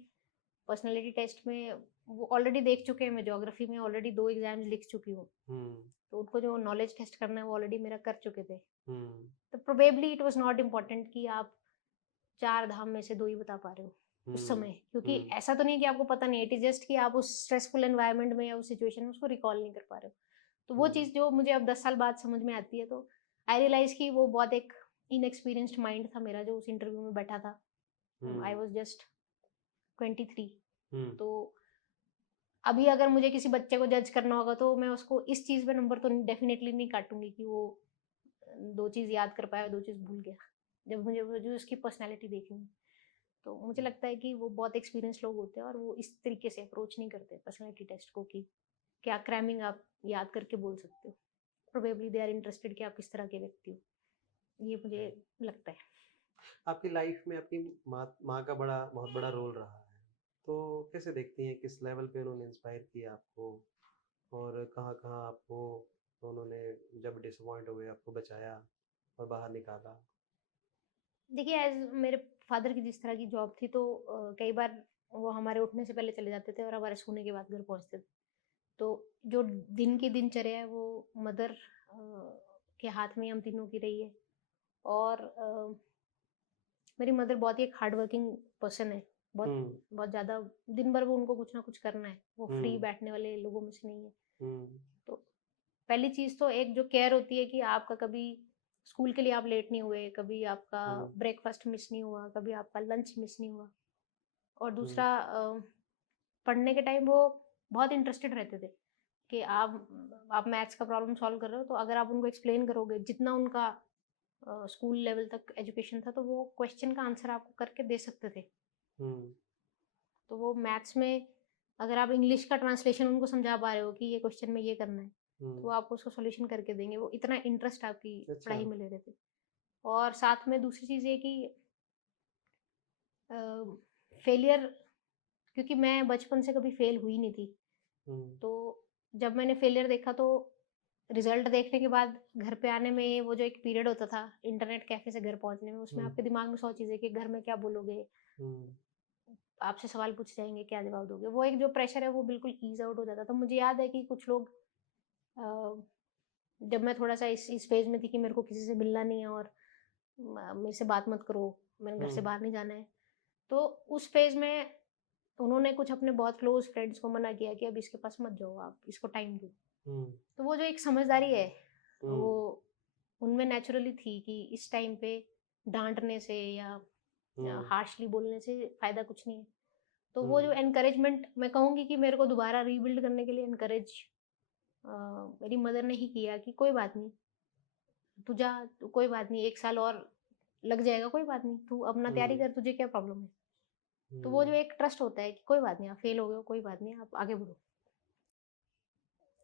पर्सनैलिटी टेस्ट में वो ऑलरेडी देख चुके हैं, मैं ज्योग्राफी में ऑलरेडी 2 एग्जाम्स लिख चुकी हूँ, तो उनको जो नॉलेज टेस्ट करना है वो ऑलरेडी मेरा कर चुके थे। तो probably it was not important कि आप चार धाम में से दो ही बता पा रहे हो उस समय, क्योंकि ऐसा तो नहीं है कि आपको पता नहीं है, इट इज जस्ट कि आप उस स्ट्रेसफुल एनवायरनमेंट में या उस सिचुएशन में उसको रिकॉल नहीं कर पा रहे हो। तो वो चीज़ जो मुझे अब 10 साल बाद समझ में आती है, तो आई रियलाइज कि वो बहुत एक इनएक्सपीरियंस्ड माइंड था मेरा जो उस इंटरव्यू में बैठा था। I was just 23। तो अभी अगर मुझे किसी बच्चे को जज करना होगा, तो मैं उसको इस चीज़ पे नंबर तो डेफिनेटली नहीं काटूंगी कि वो 2 चीज़ याद कर पाया, 2 चीज़ भूल गया। जब मुझे उसकी पर्सनैलिटी देखनी, तो मुझे लगता है कि वो बहुत एक्सपीरियंस लोग होते हैं, और वो इस तरीके से अप्रोच नहीं करते पर्सनैलिटी टेस्ट को कि क्या क्रैमिंग आप याद करके बोल सकते हो। प्रोबेबली दे आर इंटरेस्टेड कि आप किस तरह के व्यक्ति हो, ये मुझे लगता है। आपकी लाइफ में आपकी माँ का बहुत बड़ा रोल रहा है, तो कैसे देखती हैं, किस लेवल पे उन्होंने इंस्पायर किया आपको, और कहाँ कहाँ आपको उन्होंने जब डिसअपॉइंट हुए आपको बचाया और बाहर निकाला? देखिए, एज मेरे फादर की जिस तरह की जॉब थी, तो कई बार वो हमारे उठने से पहले चले जाते थे और हमारे सोने के बाद घर पहुंचते थे। तो जो दिन की दिनचर्या है वो मदर के हाथ में हम तीनों की रही है। और मेरी मदर बहुत ही एक हार्ड वर्किंग पर्सन है, बहुत बहुत ज़्यादा दिन भर वो उनको कुछ ना कुछ करना है, वो फ्री हम्म, बैठने वाले लोगों में से नहीं है। हम्म, तो पहली चीज़ तो एक जो केयर होती है कि आपका कभी स्कूल के लिए आप लेट नहीं हुए, कभी आपका हम्म, ब्रेकफास्ट मिस नहीं हुआ, कभी आपका लंच मिस नहीं हुआ। और हम्म, दूसरा पढ़ने के टाइम वो बहुत इंटरेस्टेड रहते थे कि आप मैथ्स का प्रॉब्लम सॉल्व कर रहे हो, तो अगर आप उनको एक्सप्लेन करोगे जितना उनका स्कूल लेवल तक एजुकेशन था, तो वो क्वेश्चन का आंसर आपको करके दे सकते थे। हम्म, तो वो मैथ्स में अगर आप इंग्लिश का ट्रांसलेशन उनको समझा पा रहे हो कि ये क्वेश्चन में ये करना है, तो वो हम्म, आपको उसका सॉल्यूशन करके देंगे। वो इतना इंटरेस्ट आपकी अच्छा, पढ़ाई में ले रहे थे। और साथ में दूसरी चीज़ ये कि फेलियर, क्योंकि मैं बचपन से कभी फेल हुई नहीं थी, हम्म, तो जब मैंने फेलियर देखा तो रिजल्ट देखने के बाद घर पे आने में वो जो एक पीरियड होता था इंटरनेट कैफे से घर पहुंचने में, उसमें हम्म, आपके दिमाग में 100 चीज़ें कि घर में क्या बोलोगे, हम्म, आपसे सवाल पूछे जाएंगे, क्या जवाब दोगे। वो एक जो प्रेशर है वो बिल्कुल ईज आउट हो जाता। तो मुझे याद है कि कुछ लोग अ, जब मैं थोड़ा सा इस फेज में थी कि मेरे को किसी से मिलना नहीं है और मेरे से बात मत करो, मैंने घर से हम्म, बाहर नहीं जाना है, तो उस फेज में उन्होंने कुछ अपने बहुत क्लोज फ्रेंड्स को मना किया कि अब इसके पास मत जाओ, आप इसको टाइम दो। हम्म, तो वो जो एक समझदारी है वो हम्म, उनमें नेचुरली थी कि इस टाइम पे डांटने से या हम्म, हार्शली बोलने से फायदा कुछ नहीं है। तो वो जो हम्म, एनकरेजमेंट मैं कहूँगी कि मेरे को दोबारा रीबिल्ड करने के लिए एनकरेज मेरी मदर ने ही किया कि कोई बात नहीं, तू जा, तू कोई बात नहीं, 1 साल और लग जाएगा, कोई बात नहीं, तू अपना तैयारी हम्म, कर, तुझे क्या प्रॉब्लम है। तो वो जो हम्म, एक ट्रस्ट होता है कि कोई बात नहीं, आप फेल हो गए हो, कोई बात नहीं, आप आगे बढ़ो।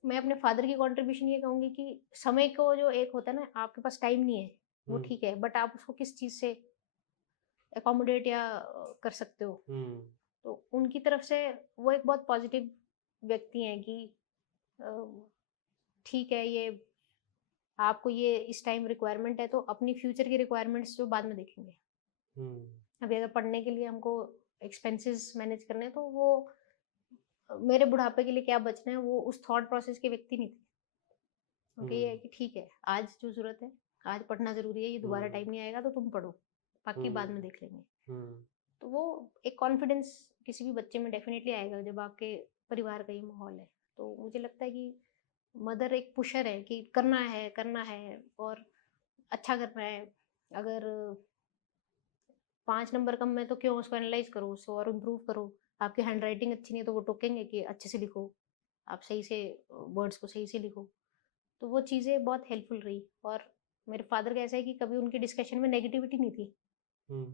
मैं अपने फादर की कंट्रीब्यूशन ये कहूँगी कि समय को जो एक होता है ना, आपके पास टाइम नहीं है, वो हम्म, ठीक है, बट आप उसको किस चीज़ से अकोमोडेट या कर सकते हो। हम्म, तो उनकी तरफ से वो एक बहुत पॉजिटिव व्यक्ति हैं कि अ, ठीक है, ये आपको ये इस टाइम रिक्वायरमेंट है, तो अपनी फ्यूचर की रिक्वायरमेंट्स जो बाद में देखेंगे। हम्म, अभी अगर पढ़ने के लिए हमको एक्सपेंसेस मैनेज करने हैं, तो वो मेरे बुढ़ापे के लिए क्या बचना है, वो उस थॉट प्रोसेस के व्यक्ति नहीं थे। उनका ये है कि ठीक है, आज जो ज़रूरत है, आज पढ़ना ज़रूरी है, ये दोबारा हम्म, टाइम नहीं आएगा तो तुम पढ़ो, बाकी हम्म, बाद में देख लेंगे। हम्म, तो वो एक कॉन्फिडेंस किसी भी बच्चे में डेफ़िनेटली आएगा जब आपके परिवार का ये माहौल है। तो मुझे लगता है कि मदर एक पुशर है कि करना है और अच्छा करना है। अगर 5 नंबर कम है तो क्यों उसको एनालाइज़ करो, उसको और इम्प्रूव करो। आपकी हैंडराइटिंग अच्छी नहीं है तो वो टोकेंगे कि अच्छे से लिखो, आप सही से वर्ड्स को सही से लिखो। तो वो चीज़ें बहुत हेल्पफुल रही। और मेरे फादर का ऐसा है कि कभी उनके डिस्कशन में नेगेटिविटी नहीं थी हम्म,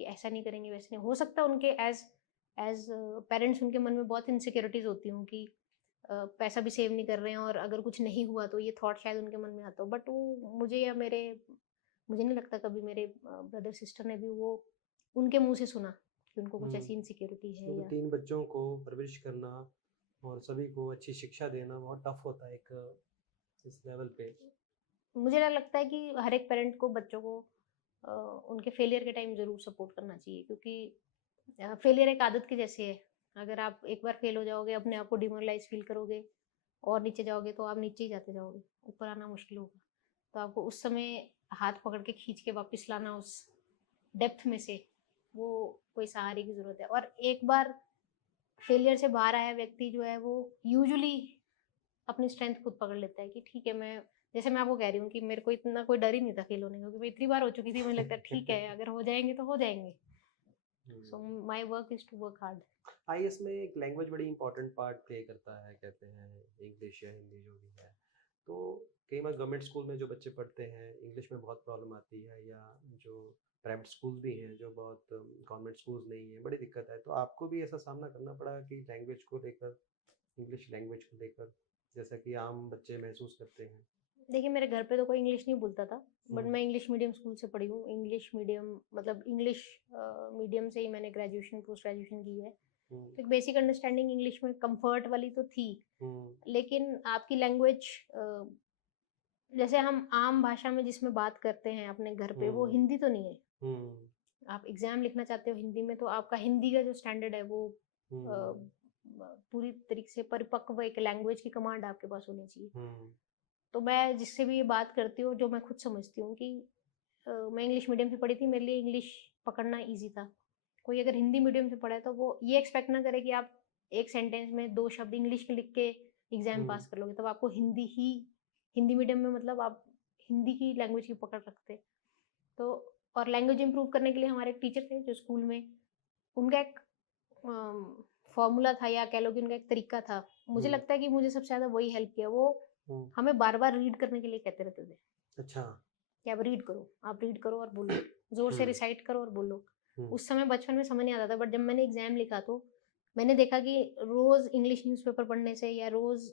कि ऐसा नहीं करेंगे, वैसे नहीं। हो सकता है उनके एज़ पेरेंट्स उनके मन में बहुत इनसिक्योरिटीज़ होती हों कि पैसा भी सेव नहीं कर रहे हैं और अगर कुछ नहीं हुआ तो ये थॉट शायद उनके मन में आता हो। बट वो मुझे या मेरे मुझे नहीं लगता कभी मेरे ब्रदर सिस्टर ने भी वो उनके मुँह से सुना कि उनको कुछ हम्म, ऐसी इनसिक्योरिटी है क्योंकि या 3 बच्चों को परवरिश करना और सभी को अच्छी शिक्षा देना बहुत टफ होता है एक इस लेवल पे। मुझे ना लगता है कि हर एक पेरेंट को बच्चों को अ, उनके फेलियर के टाइम ज़रूर सपोर्ट करना चाहिए, क्योंकि फेलियर एक आदत के जैसे है। अगर आप एक बार फेल हो जाओगे, अपने आप को डिमोरलाइज़ फ़ील करोगे और नीचे जाओगे तो आप नीचे ही जाते जाओगे, ऊपर आना मुश्किल होगा। तो आपको उस समय हाथ पकड़ के खींच के वापस लाना उस डेप्थ में से, वो कोई सहारे की ज़रूरत है। और एक बार फेलियर से बाहर आया व्यक्ति जो है वो यूजुअली अपनी स्ट्रेंथ खुद पकड़ लेता है कि ठीक है, मैं आपको कह रही हूँ कि मेरे को इतना कोई डर ही नहीं था फेल होने का, क्योंकि मैं इतनी बार हो चुकी थी, मुझे लगता है ठीक है, अगर हो जाएँगे तो हो जाएँगे। So my work is to work hard. IAS में एक लैंग्वेज बड़ी इंपॉर्टेंट पार्ट प्ले करता है, कहते हैं इंग्लिश या हिंदी जो भी है। तो कई बार गवर्नमेंट स्कूल में जो बच्चे पढ़ते हैं इंग्लिश में बहुत प्रॉब्लम आती है, या जो प्राइवेट स्कूल भी हैं जो बहुत गवर्नमेंट स्कूल्स नहीं है, बड़ी दिक्कत है। तो आपको भी ऐसा सामना करना पड़ा कि लैंग्वेज को लेकर, इंग्लिश लैंग्वेज को लेकर, जैसा कि आम बच्चे महसूस करते हैं? देखिए, मेरे घर पे तो कोई इंग्लिश नहीं बोलता था, बट हम्म, मैं इंग्लिश मीडियम स्कूल से पढ़ी हूँ। इंग्लिश मीडियम मतलब इंग्लिश मीडियम से ही मैंने ग्रेजुएशन, पोस्ट ग्रेजुएशन की है। हम्म, तो एक बेसिक अंडरस्टैंडिंग इंग्लिश में कंफर्ट वाली तो थी, हम्म, लेकिन आपकी लैंग्वेज जैसे हम आम भाषा में जिसमें बात करते हैं अपने घर पे, वो हम्म, हिंदी तो नहीं है। हम्म, आप एग्ज़ाम लिखना चाहते हो हिंदी में, तो आपका हिंदी का जो स्टैंडर्ड है वो हम्म, पूरी तरीके से परिपक्व एक लैंग्वेज की कमांड आपके पास होनी चाहिए। हम्म, तो मैं जिससे भी ये बात करती हूँ, जो मैं खुद समझती हूँ कि मैं इंग्लिश मीडियम से पढ़ी थी, मेरे लिए इंग्लिश पकड़ना ईज़ी था। कोई अगर हिंदी मीडियम से पढ़ा है तो वो ये एक्सपेक्ट ना करे कि आप एक सेंटेंस में 2 शब्द इंग्लिश के लिख के एग्जाम पास कर लोगे, तब आपको हिंदी मीडियम में मतलब आप हिंदी की लैंग्वेज की पकड़ रखते। तो और लैंग्वेज इंप्रूव करने के लिए हमारे एक टीचर थे जो स्कूल में, उनका एक फॉर्मूला था या कह लो कि उनका एक तरीका था। मुझे लगता है कि मुझे सबसे ज़्यादा वही हेल्प किया। वो हमें बार-बार रीड करने के लिए कहते रहते थे। अच्छा। कि आप रीड करो और बोलो, ज़ोर से रिसाइट करो और बोलो। उस समय बचपन में समझ नहीं आता था, बट जब मैंने एग्ज़ाम लिखा तो मैंने देखा कि रोज़ इंग्लिश न्यूज़पेपर पढ़ने से या रोज़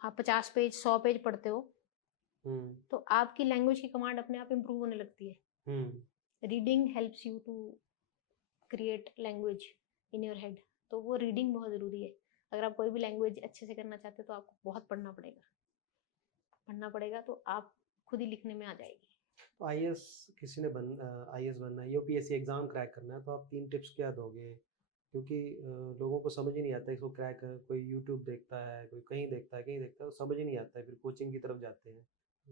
आप 50 पेज, 100 पेज पढ़ते हो, तो आपकी लैंग्वेज की कमांड अपने आप इम्प्रूव होने लगती है। Reading helps you to create language in your head. तो वो रीडिंग बहुत ज़रूरी है। अगर आप कोई भी लैंग्वेज अच्छे से करना चाहते हो तो आपको बहुत पढ़ना पड़ेगा तो आप खुद ही लिखने में आ जाएगी। तो आईएएस किसी ने आईएएस बनना है, यूपीएससी एग्जाम क्रैक करना है, तो आप 3 टिप्स क्या दोगे? क्योंकि लोगों को समझ ही नहीं आता इसको क्रैक, कोई यूट्यूब देखता है, कोई कहीं देखता है, तो समझ ही नहीं आता है, फिर कोचिंग की तरफ जाते हैं।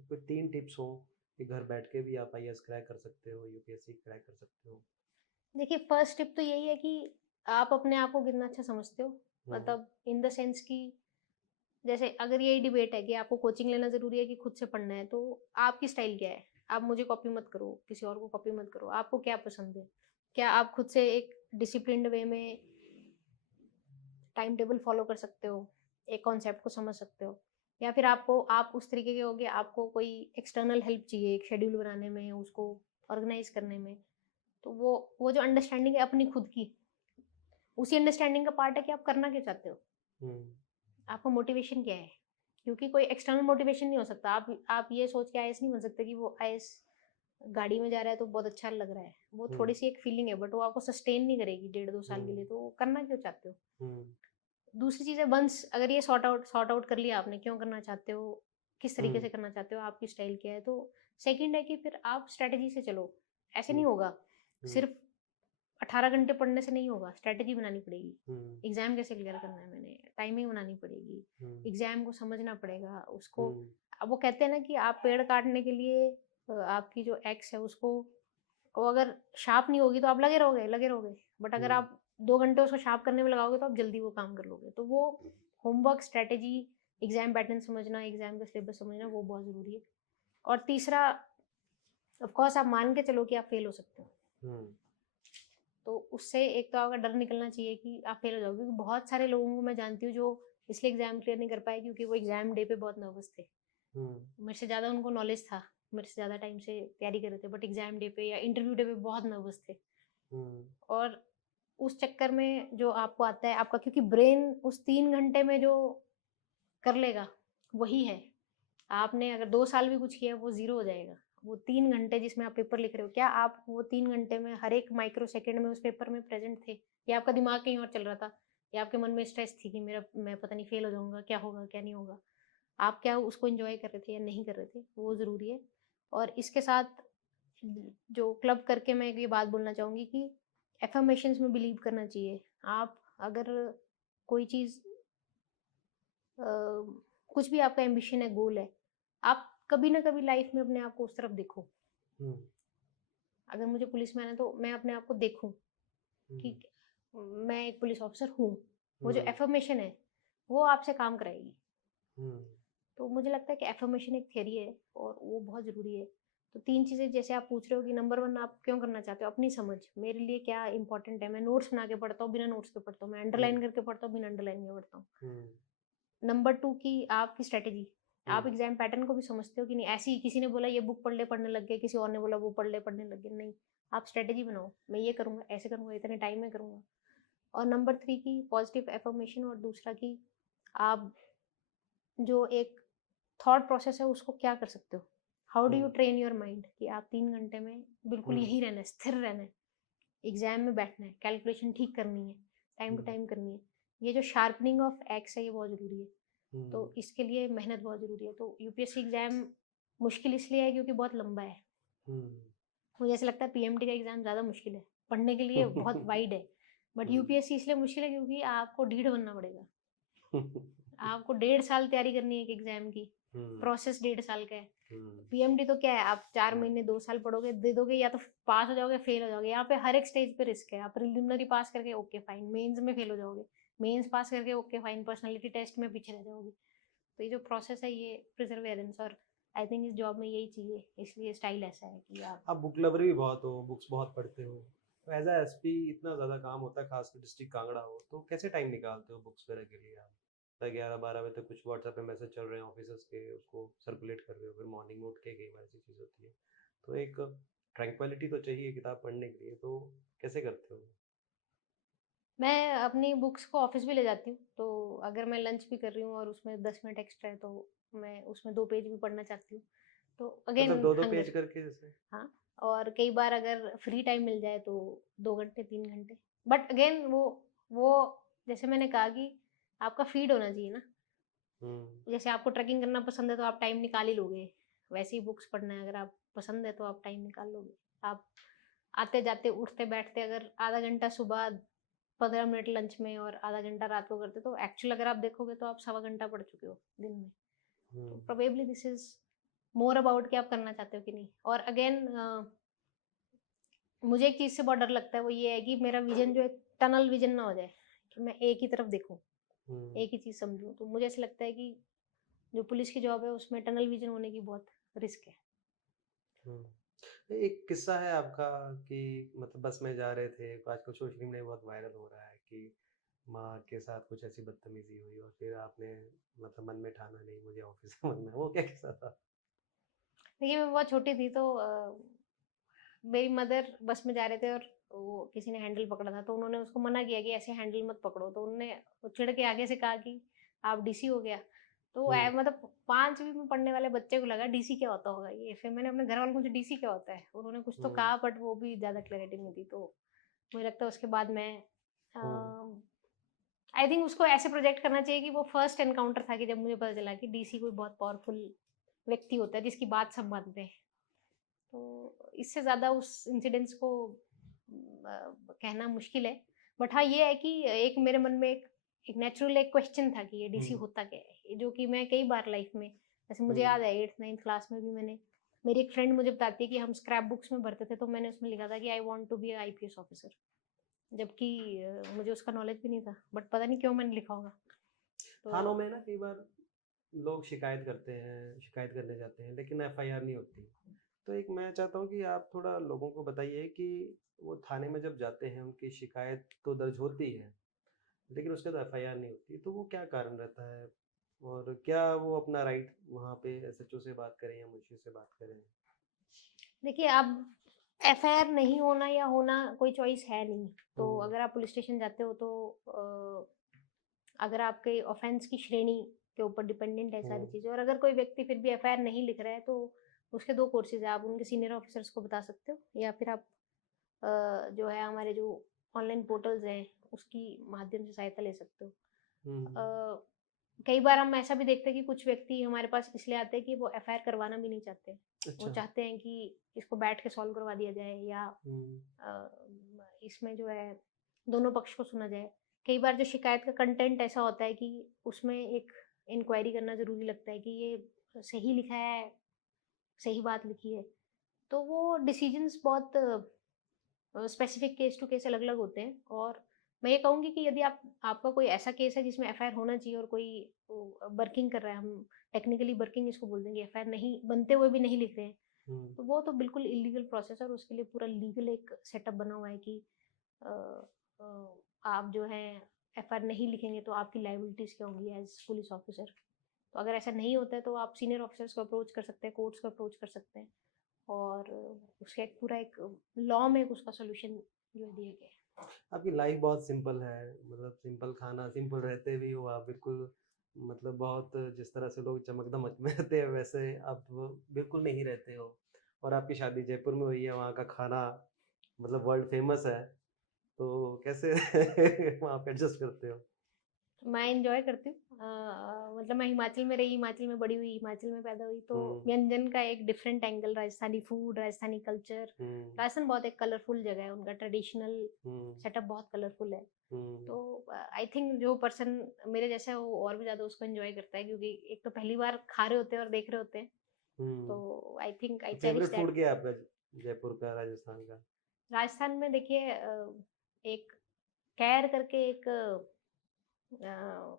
कोई 3 टिप्स हो कि घर बैठ के भी आप आईएएस क्रैक कर सकते हो, यूपीएससी क्रैक कर सकते हो। देखिए, फर्स्ट टिप तो यही है कि आप अपने आप को कितना अच्छा समझते हो। मतलब इन द सेंस कि जैसे अगर यही डिबेट है कि आपको कोचिंग लेना ज़रूरी है कि खुद से पढ़ना है, तो आपकी स्टाइल क्या है? आप मुझे कॉपी मत करो, किसी और को कॉपी मत करो। आपको क्या पसंद है? क्या आप खुद से एक डिसिप्लिन्ड वे में टाइम टेबल फ़ॉलो कर सकते हो? एक कॉन्सेप्ट को समझ सकते हो? या फिर आप उस तरीके के हो कि आपको कोई एक्सटर्नल हेल्प चाहिए, एक शेड्यूल बनाने में, उसको ऑर्गेनाइज़ करने में। तो वो जो अंडरस्टैंडिंग है अपनी खुद की, उसी अंडरस्टैंडिंग का पार्ट है कि आप करना क्या चाहते हो? आपका मोटिवेशन क्या है? क्योंकि कोई एक्सटर्नल मोटिवेशन नहीं हो सकता। आप ये सोच के आईएएस नहीं बन सकते कि वो आईएएस गाड़ी में जा रहा है तो बहुत अच्छा लग रहा है। वो थोड़ी-सी एक फीलिंग है, बट वो आपको सस्टेन नहीं करेगी 1.5-2 साल के लिए, तो करना क्यों चाहते हो? दूसरी चीज़ है, वंस अगर ये सॉर्ट आउट कर लिया आपने, क्यों करना चाहते हो, किस तरीके से करना चाहते हो, आपकी स्टाइल क्या है, तो सेकंड है कि फिर आप स्ट्रैटेजी से चलो। ऐसे नहीं होगा, सिर्फ 18 घंटे पढ़ने से नहीं होगा, स्ट्रैटेजी बनानी पड़ेगी। एग्ज़ाम कैसे क्लियर करना है मैंने, टाइमिंग बनानी पड़ेगी, एग्ज़ाम को समझना पड़ेगा, उसको अब वो कहते हैं ना कि आप पेड़ काटने के लिए आपकी जो एक्स है उसको, वो अगर शार्प नहीं होगी तो आप लगे रहोगे। बट अगर आप 2 घंटे उसको शार्प करने में लगाओगे तो आप जल्दी वो काम कर लोगे। तो वो होमवर्क, स्ट्रैटेजी, एग्ज़ाम पैटर्न समझना, एग्ज़ाम का सिलेबस समझना, वो बहुत ज़रूरी है। और तीसरा, ऑफ कोर्स आप मान के चलो कि आप फेल हो सकते हो। तो उससे एक तो आपका डर निकलना चाहिए कि आप फेल हो जाओगे, क्योंकि बहुत सारे लोगों को मैं जानती हूँ जो इसलिए एग्ज़ाम क्लियर नहीं कर पाए क्योंकि वो एग्ज़ाम डे पे बहुत नर्वस थे। मेरे से ज़्यादा उनको नॉलेज था, मेरे से ज़्यादा टाइम से तैयारी कर रहे थे, बट एग्ज़ाम डे पे या इंटरव्यू डे पे बहुत नर्वस थे। और उस चक्कर में जो आपको आता है आपका, क्योंकि ब्रेन उस 3 घंटे में जो कर लेगा वही है। आपने अगर 2 साल भी कुछ किया वो ज़ीरो हो जाएगा। वो 3 घंटे जिसमें आप पेपर लिख रहे हो, क्या आप वो 3 घंटे में हर एक माइक्रो सेकंड में उस पेपर में प्रेज़ेंट थे? या आपका दिमाग कहीं और चल रहा था? या आपके मन में स्ट्रेस थी कि मैं पता नहीं फेल हो जाऊँगा, क्या होगा, क्या नहीं होगा? आप क्या उसको एन्जॉय कर रहे थे या नहीं कर रहे थे? वो ज़रूरी है। और इसके साथ जो क्लब करके मैं एक ये बात बोलना चाहूँगी कि अफ़र्मेशंस में बिलीव करना चाहिए। आप अगर कोई चीज़ अ, कुछ भी आपका एम्बिशन है, गोल है, आप कभी ना कभी लाइफ में अपने आप को उस तरफ देखो। अगर मुझे पुलिस में आना है तो मैं अपने आप को देखूँ कि मैं एक पुलिस ऑफिसर हूँ। वो जो अफ़र्मेशन है, वो आपसे काम कराएगी। तो मुझे लगता है कि अफ़र्मेशन एक थियरी है और वो बहुत ज़रूरी है। तो 3 चीज़ें जैसे आप पूछ रहे हो कि नंबर 1 आप क्यों करना चाहते हो? अपनी समझ, मेरे लिए क्या इम्पोर्टेंट है? मैं नोट्स बना के पढ़ता हूँ, बिना नोट्स के पढ़ता हूँ। मैं अंडरलाइन करके पढ़ता हूँ, बिना अंडरलाइन के पढ़ता हूँ। नंबर 2 की आपकी स्ट्रैटेजी। आप एग्ज़ाम पैटर्न को भी समझते हो कि नहीं, ऐसे ही किसी ने बोला ये बुक पढ़ ले, पढ़ने लग गए, किसी और ने बोला वो पढ़ ले, पढ़ने लग गए। नहीं, आप स्ट्रैटेजी बनाओ, मैं ये करूँगा, ऐसे करूँगा, इतने टाइम में करूँगा। और नंबर 3 की पॉजिटिव अफ़र्मेशन, और दूसरा कि आप जो एक थॉट प्रोसेस है उसको क्या कर सकते हो? How do you train your mind कि आप 3 घंटे में बिल्कुल यही रहना है, स्थिर रहना है, एग्ज़ाम में बैठना है, कैलकुलेशन ठीक करनी है, टाइम टू टाइम करनी है। ये जो शार्पनिंग ऑफ एक्स है ये बहुत ज़रूरी है। तो इसके लिए मेहनत बहुत ज़रूरी है। तो यूपीएससी एग्ज़ाम मुश्किल इसलिए है क्योंकि बहुत लंबा है। मुझे ऐसा लगता है पीएमटी का एग्ज़ाम ज़्यादा मुश्किल है, पढ़ने के लिए बहुत वाइड है। बट यूपीएससी इसलिए मुश्किल है क्योंकि आपको ढीठ बनना पड़ेगा। आपको 1.5 साल तैयारी करनी है एक एग्जाम की, प्रोसेस 1.5 साल का है। पीएमडी तो क्या है, आप 4 महीने 2 साल पढ़ोगे, दे दोगे, या तो पास हो जाओगे फेल हो जाओगे। यहाँ पे हर एक स्टेज पे रिस्क है। आप प्रिलिमिनरी पास करके ओके फाइन, मेंस में फेल हो जाओगे, मेंस पास करके ओके फाइन, पर्सनालिटी टेस्ट में पीछे रह जाओगे। तो ये जो प्रोसेस है ये प्रिजर्वेरेंस, और आई थिंक इस जॉब में यही चाहिए, इसलिए स्टाइल ऐसा है कि आप बुक लवर भी बहुत हो, बुक्स बहुत पढ़ते हो, तो एज अ एसपी इतना ज़्यादा काम होता है, खासकर डिस्ट्रिक्ट कांगड़ा हो, तो कैसे टाइम निकालते हो बुक्स वगैरह के लिए? आप 11-12 बजे तक कुछ व्हाट्सएप पे मैसेज चल रहे हैं ऑफिसर्स के, उसको सर्कुलेट कर रहे हो, फिर मॉर्निंग में उठ के कई बार ऐसी चीज़ होती है, तो एक ट्रैंक्विलिटी तो चाहिए किताब पढ़ने के लिए, तो कैसे करते हो? मैं अपनी बुक्स को ऑफिस भी ले जाती हूँ। तो अगर मैं लंच भी कर रही हूँ और उसमें 10 मिनट एक्स्ट्रा है, तो मैं उसमें 2 पेज भी पढ़ना चाहती हूँ। तो मतलब अगेन 2-2 पेज हंगर। करके जैसे? हाँ, और कई बार अगर फ्री टाइम मिल जाए तो 2 घंटे 3 घंटे। बट अगेन वो जैसे मैंने कहा कि आपका फीड होना चाहिए ना। हुँ, जैसे आपको ट्रैकिंग करना पसंद है तो आप टाइम निकाल ही लोगे। वैसे ही बुक्स पढ़ना है, अगर आप पसंद है तो आप टाइम निकाल लोगे। आप आते जाते उठते बैठते अगर आधा घंटा सुबह, 15 मिनट लंच में और आधा घंटा रात को करते, तो एक्चुअल अगर आप देखोगे तो आप 1.25 घंटा पढ़ चुके हो दिन में। हुँ, तो probably this is more about कि आप करना चाहते हो कि नहीं। और अगेन मुझे एक चीज़ से बहुत डर लगता है, वो ये है कि मेरा विज़न जो है टनल विज़न ना हो जाए, कि मैं एक ही तरफ देखूँ, हुँ, एक ही चीज़ समझूँ। तो मुझे ऐसा लगता है कि जो पुलिस की जॉब है उसमें टनल विज़न होने की बहुत रिस्क है। हुँ। एक किस्सा है आपका कि मतलब बस में जा रहे थे, तो आजकल सोशल मीडिया में बहुत वायरल हो रहा है कि माँ के साथ कुछ ऐसी बदतमीज़ी हुई और फिर आपने मतलब मन में ठाना नहीं मुझे ऑफ़िस से भागना है, वो क्या किस्सा था? देखिए, मैं बहुत छोटी थी तो मेरी मदर बस में जा रहे थे और वो किसी ने हैंडल पकड़ा था, तो उन्होंने उसको मना किया कि ऐसे हैंडल मत पकड़ो। तो उन्होंने वो चिढ़ के आगे से कहा कि आप डीसी हो गया। तो हुँ, मतलब 5वीं में पढ़ने वाले बच्चे को लगा डीसी क्या होता होगा ये। फिर मैंने अपने घर वालों को पूछा डीसी क्या होता है? उन्होंने कुछ तो हुँ, कहा, बट वो भी ज़्यादा क्लैरिटी नहीं दी। तो मुझे लगता है उसके बाद मैं हुँ, आई थिंक उसको ऐसे प्रोजेक्ट करना चाहिए कि वो फर्स्ट एनकाउंटर था, कि जब मुझे पता चला कि डीसी कोई बहुत पावरफुल व्यक्ति होता है जिसकी बात सब मानते हैं। तो इससे ज़्यादा उस इंसिडेंट्स को कहना मुश्किल है। बट हाँ, ये है कि एक मेरे मन में एक नेचुरल एक क्वेश्चन था कि ये हुँ, डीसी होता क्या है? ये जो कि मैं कई बार लाइफ में, जैसे मुझे हुँ, याद है 8th-9th क्लास में भी मैंने, मेरी एक फ्रेंड मुझे बताती है कि हम स्क्रैप बुक्स में भरते थे, तो मैंने उसमें लिखा था कि I want to be a IPS officer. जबकि मुझे उसका नॉलेज भी नहीं था, बट पता नहीं क्यों मैंने लिखा होगा। तो थानों में ना कई बार लोग शिकायत करते हैं, शिकायत करने जाते हैं, लेकिन एफआईआर नहीं होती। तो एक मैं चाहता हूँ कि आप थोड़ा लोगों को बताइए कि वो थाने में जब जाते हैं, उनकी शिकायत तो दर्ज होती है, लेकिन उसके बाद एफआईआर नहीं होती, तो वो क्या कारण रहता है? और क्या वो अपना राइट वहाँ पे एसएचओ से बात करें या मुंशी से बात करें? देखिए, अब एफआईआर नहीं होना या होना कोई चॉइस है नहीं। तो हुँ, अगर आप पुलिस स्टेशन जाते हो तो अगर आपके ऑफेंस की श्रेणी के ऊपर डिपेंडेंट है सारी हुँ, चीज़ें, और अगर कोई व्यक्ति फिर भी एफआईआर नहीं लिख रहा है तो उसके 2 कोर्सेज़ हैं। आप उनके सीनियर ऑफिसर्स को बता सकते हो, या फिर आप जो है हमारे जो ऑनलाइन पोर्टल्स हैं उसकी माध्यम से सहायता ले सकते हो। हुँ, अ, कई बार हम ऐसा भी देखते हैं कि कुछ व्यक्ति हमारे पास इसलिए आते हैं कि वो एफआईआर करवाना भी नहीं चाहते। वो अच्छा। चाहते हैं कि इसको बैठ के सॉल्व करवा दिया जाए, या हुँ, इसमें जो है दोनों पक्ष को सुना जाए। कई बार जो शिकायत का कंटेंट ऐसा होता है कि उसमें एक इंक्वायरी करना ज़रूरी लगता है कि ये सही लिखा है, सही बात लिखी है। तो वो डिसीजंस बहुत स्पेसिफिक केस टू केस अलग-अलग होते हैं। और मैं ये कहूँगी कि यदि आपका कोई ऐसा केस है जिसमें एफआईआर होना चाहिए और कोई बर्किंग कर रहा है, हम टेक्निकली बर्किंग इसको बोल देंगे, एफआईआर नहीं बनते हुए भी नहीं लिख रहे हैं, हुँ, तो वो तो बिल्कुल इल्लीगल प्रोसेस है और उसके लिए पूरा लीगल एक सेटअप बना हुआ है कि अ आप जो है एफआईआर नहीं लिखेंगे तो आपकी लायबिलिटीज़ क्या होंगी एज़ पुलिस ऑफिसर। तो अगर ऐसा नहीं होता है तो आप सीनियर ऑफिसर्स को अप्रोच कर सकते हैं, कोर्ट्स को अप्रोच कर सकते हैं, और उसका एक पूरा एक लॉ में एक उसका सॉल्यूशन जो है दिया गया है। आपकी लाइफ़ बहुत सिंपल है, मतलब सिंपल खाना, सिंपल रहते भी हो आप बिल्कुल, मतलब बहुत जिस तरह से लोग चमक-धमक में रहते हैं, वैसे आप वो बिल्कुल नहीं रहते हो और आपकी शादी जयपुर में हुई है, वहाँ का खाना मतलब वर्ल्ड फेमस है, तो कैसे वहाँ पे एडजस्ट करते हो? मैं एन्जॉय करती हूँ। मतलब मैं हिमाचल में रही, हिमाचल में बड़ी हुई, हिमाचल में पैदा हुई, तो व्यंजन का एक different angle, Rajasthani food, Rajasthani culture. Rajasthan बहुत एक कलरफुल जगह है, उनका ट्रेडिशनल सेटअप बहुत कलरफुल है। तो आई थिंक जो पर्सन मेरे जैसा है वो और भी ज़्यादा उसको एन्जॉय करता है, क्योंकि एक तो पहली बार खा रहे होते हैं और देख रहे होते हैं। तो I think I cherish favourite that. Food क्या है आपका जयपुर का, राजस्थान का? राजस्थान में देखिए एक कैर करके एक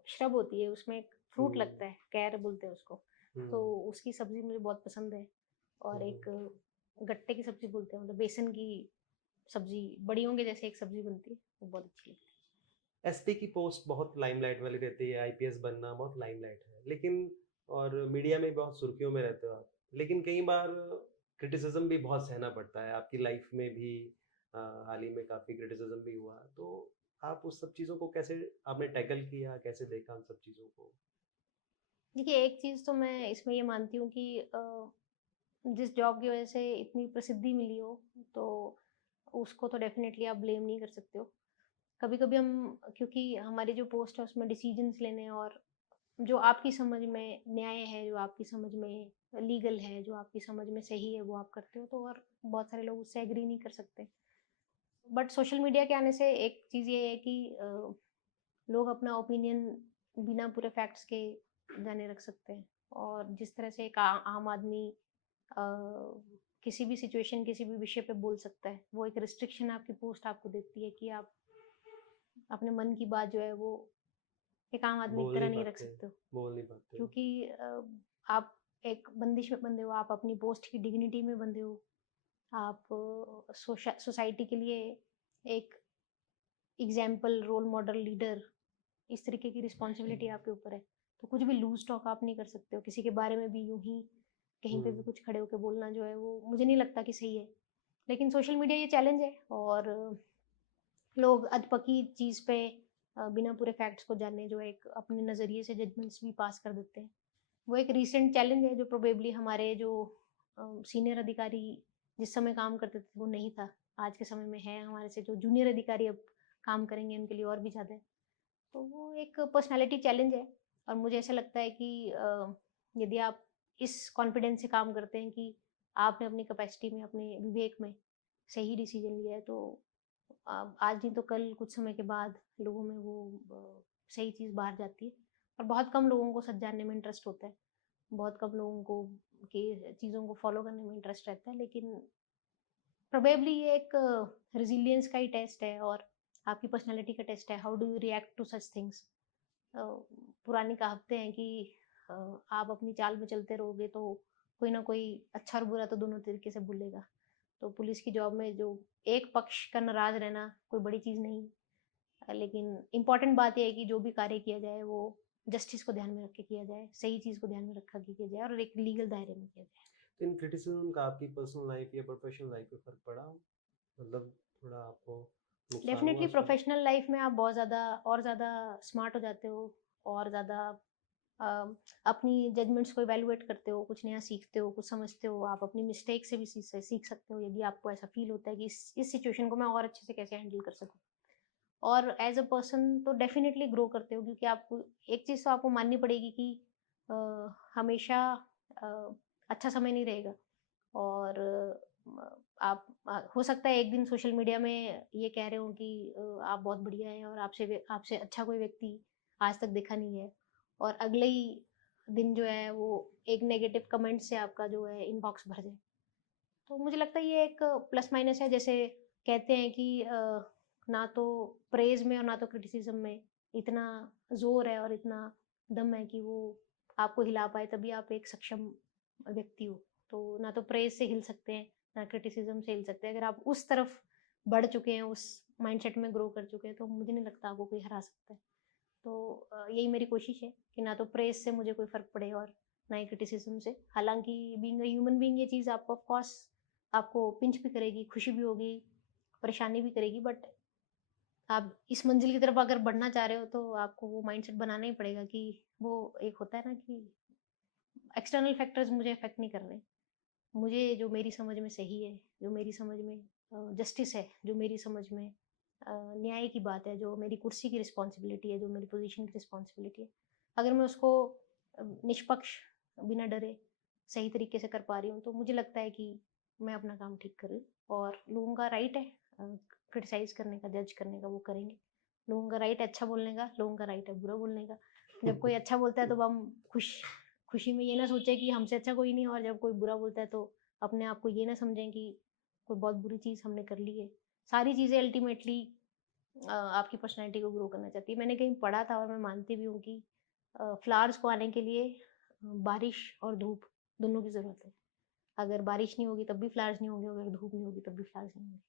श्रब होती है, उसमें एक फ्रूट लगता है, कैर बोलते हैं उसको। तो उसकी सब्जी मुझे बहुत पसंद है। और एक गट्टे की सब्जी बोलते हैं, मतलब बेसन की सब्जी, बड़ियों के जैसे एक सब्जी बनती है, वो बहुत अच्छी लगती है। एसपी की पोस्ट बहुत लाइमलाइट वाली रहती है, आईपीएस बनना बहुत लाइमलाइट है, लेकिन और मीडिया में बहुत सुर्खियों में रहते हो आप, लेकिन कई बार क्रिटिसिज्म भी बहुत सहना पड़ता है आपकी लाइफ में भी। हाल ही में काफी क्रिटिसिज्म भी हुआ, तो आप उस सब चीजों को कैसे आपने टैकल किया, कैसे देखा उन सब चीजों को? देखिए, एक चीज़ तो मैं इसमें ये मानती हूँ कि जिस जॉब की वजह से इतनी प्रसिद्धि मिली हो, तो उसको तो डेफ़िनेटली आप ब्लेम नहीं कर सकते हो। कभी-कभी हम, क्योंकि हमारी जो पोस्ट है उसमें डिसीजंस लेने हैं, और जो आपकी समझ में न्याय है, जो आपकी समझ में लीगल है, जो आपकी समझ में सही है, वो आप करते हो, तो और बहुत सारे लोग उससे एग्री नहीं कर सकते। बट सोशल मीडिया के आने से एक चीज़ ये है कि लोग अपना ओपिनियन बिना पूरे फैक्ट्स के जाने रख सकते हैं। और जिस तरह से एक आम आदमी अ, किसी भी सिचुएशन, किसी भी विषय पे बोल सकता है, वो एक रिस्ट्रिक्शन आपकी पोस्ट आपको देती है कि आप अपने मन की बात जो है वो एक आम आदमी की बोल तरह नहीं नहीं रख पाते, सकते हो। बोल नहीं पाते। क्योंकि आप एक बंदिश में बंधे हो, आप अपनी पोस्ट की डिग्निटी में बंधे हो, आप सोसाइटी के लिए एक एग्जाम्पल, रोल मॉडल, लीडर, इस तरीके की रिस्पॉन्सिबिलिटी आपके ऊपर है। तो कुछ भी लूज टॉक आप नहीं कर सकते हो, किसी के बारे में भी यूं ही कहीं पे भी कुछ खड़े होकर बोलना जो है वो मुझे नहीं लगता कि सही है। लेकिन सोशल मीडिया ये चैलेंज है, और लोग अधपकी चीज़ पे बिना पूरे फैक्ट्स को जाने जो है एक अपने नज़रिए से जजमेंट्स भी पास कर देते हैं। वो एक रीसेंट चैलेंज है जो प्रोबेबली हमारे जो सीनियर अधिकारी जिस समय काम करते थे वो नहीं था, आज के समय में है। हमारे से जो जूनियर अधिकारी अब काम करेंगे उनके लिए और भी ज़्यादा है। तो वो एक पर्सनैलिटी चैलेंज है। और मुझे ऐसा लगता है कि यदि आप इस कॉन्फिडेंस से काम करते हैं कि आपने अपनी कैपेसिटी में, अपने विवेक में सही डिसीजन लिया है, तो आज नहीं तो कल कुछ समय के बाद लोगों में वो सही चीज़ बाहर जाती है। और बहुत कम लोगों को सच जानने में इंटरेस्ट होता है। बहुत कम लोगों को के चीज़ों को फॉलो करने में इंटरेस्ट रहता है। लेकिन प्रोबेबली ये एक रेज़िलियंस का ही टेस्ट है, और आपकी पर्सनैलिटी का टेस्ट है, how do you react to such things. पुरानी कहावतें हैं कि अ, आप अपनी चाल में चलते रहोगे तो कोई ना कोई अच्छा और बुरा तो दोनों तरीके से बोलेगा। तो पुलिस की जॉब में जो एक पक्ष का नाराज़ रहना कोई बड़ी चीज़ नहीं है। लेकिन इम्पोर्टेंट बात ये है कि जो भी कार्य किया जाए वो जस्टिस को ध्यान में रख के किया जाए, सही चीज़ को ध्यान में रखा के किया जाए, और एक लीगल दायरे में किया जाए। तो इन क्रिटिसिज्म का आपकी पर्सनल लाइफ या प्रोफेशनल लाइफ पे फर्क पड़ा? मतलब थोड़ा आपको नुकसान हुआ डेफ़िनेटली उसका? प्रोफ़ेशनल लाइफ़ में आप बहुत ज़्यादा और ज़्यादा स्मार्ट हो जाते हो, और ज़्यादा अ, अपनी जजमेंट्स को इवैल्यूएट करते हो, कुछ नया सीखते हो, कुछ समझते हो, आप अपनी मिस्टेक से भी सीख सकते हो, यदि आपको ऐसा फ़ील होता है कि इस सिचुएशन को मैं और अच्छे से कैसे हैंडल कर सकूँ। और एज़ अ पर्सन तो डेफ़िनेटली ग्रो करते हो, क्योंकि आपको एक चीज़ तो आपको माननी पड़ेगी कि अ, हमेशा अ, अच्छा समय नहीं रहेगा। और आप हो सकता है एक दिन सोशल मीडिया में ये कह रहे हो कि आप बहुत बढ़िया हैं, और आपसे अच्छा कोई व्यक्ति आज तक देखा नहीं है, और अगले ही दिन जो है वो एक नेगेटिव कमेंट से आपका जो है इनबॉक्स भर जाए। तो मुझे लगता है ये एक प्लस माइनस है। जैसे कहते हैं कि ना तो प्रेज़ में और ना तो क्रिटिसिज़्म में इतना ज़ोर है और इतना दम है कि वो आपको हिला पाए, तभी आप एक सक्षम व्यक्ति हो। तो ना तो प्रेज़ से हिल सकते हैं, ना क्रिटिसिज़्म से हिल सकते हैं। अगर आप उस तरफ बढ़ चुके हैं, उस माइंडसेट में ग्रो कर चुके हैं, तो मुझे नहीं लगता आपको कोई हरा सकता है। तो यही मेरी कोशिश है कि ना तो प्रेज़ से मुझे कोई फ़र्क पड़े और ना ही क्रिटिसिज़्म से। हालाँकि बीइंग अ ह्यूमन बीइंग ये चीज़ आपको ऑफ़ कोर्स आपको पिंच भी करेगी, खुशी भी होगी, परेशानी भी करेगी, बट आप इस मंज़िल की तरफ अगर बढ़ना चाह रहे हो तो आपको वो माइंडसेट बनाना ही पड़ेगा कि वो एक होता है ना कि एक्सटर्नल फैक्टर्स मुझे अफ़ेक्ट नहीं कर रहे। मुझे जो मेरी समझ में सही है, जो मेरी समझ में जस्टिस है, जो मेरी समझ में न्याय की बात है, जो मेरी कुर्सी की रिस्पॉन्सिबिलिटी है, जो मेरी पोजीशन की रिस्पॉन्सिबिलिटी है, अगर मैं उसको निष्पक्ष, बिना डरे, सही तरीके से कर पा रही हूँ, तो मुझे लगता है कि मैं अपना काम ठीक कर रही हूँ। और लोगों का राइट है क्रिटिसाइज करने का, जज करने का, वो करेंगे। लोगों का राइट है अच्छा बोलने का, लोगों का राइट है बुरा बोलने का। जब कोई अच्छा बोलता है तो हम खुशी में ये ना सोचें कि हमसे अच्छा कोई नहीं, और जब कोई बुरा बोलता है तो अपने आप को ये ना समझें कि कोई बहुत बुरी चीज़ हमने कर ली है। सारी चीज़ें अल्टीमेटली आपकी पर्सनैलिटी को ग्रो करना चाहती है। मैंने कहीं पढ़ा था और मैं मानती भी हूँ कि फ्लावर्स को आने के लिए बारिश और धूप दोनों की ज़रूरत है। अगर बारिश नहीं होगी तब भी फ्लावर्स नहीं होंगे, अगर धूप नहीं होगी तब भी फ्लावर्स नहीं होंगे।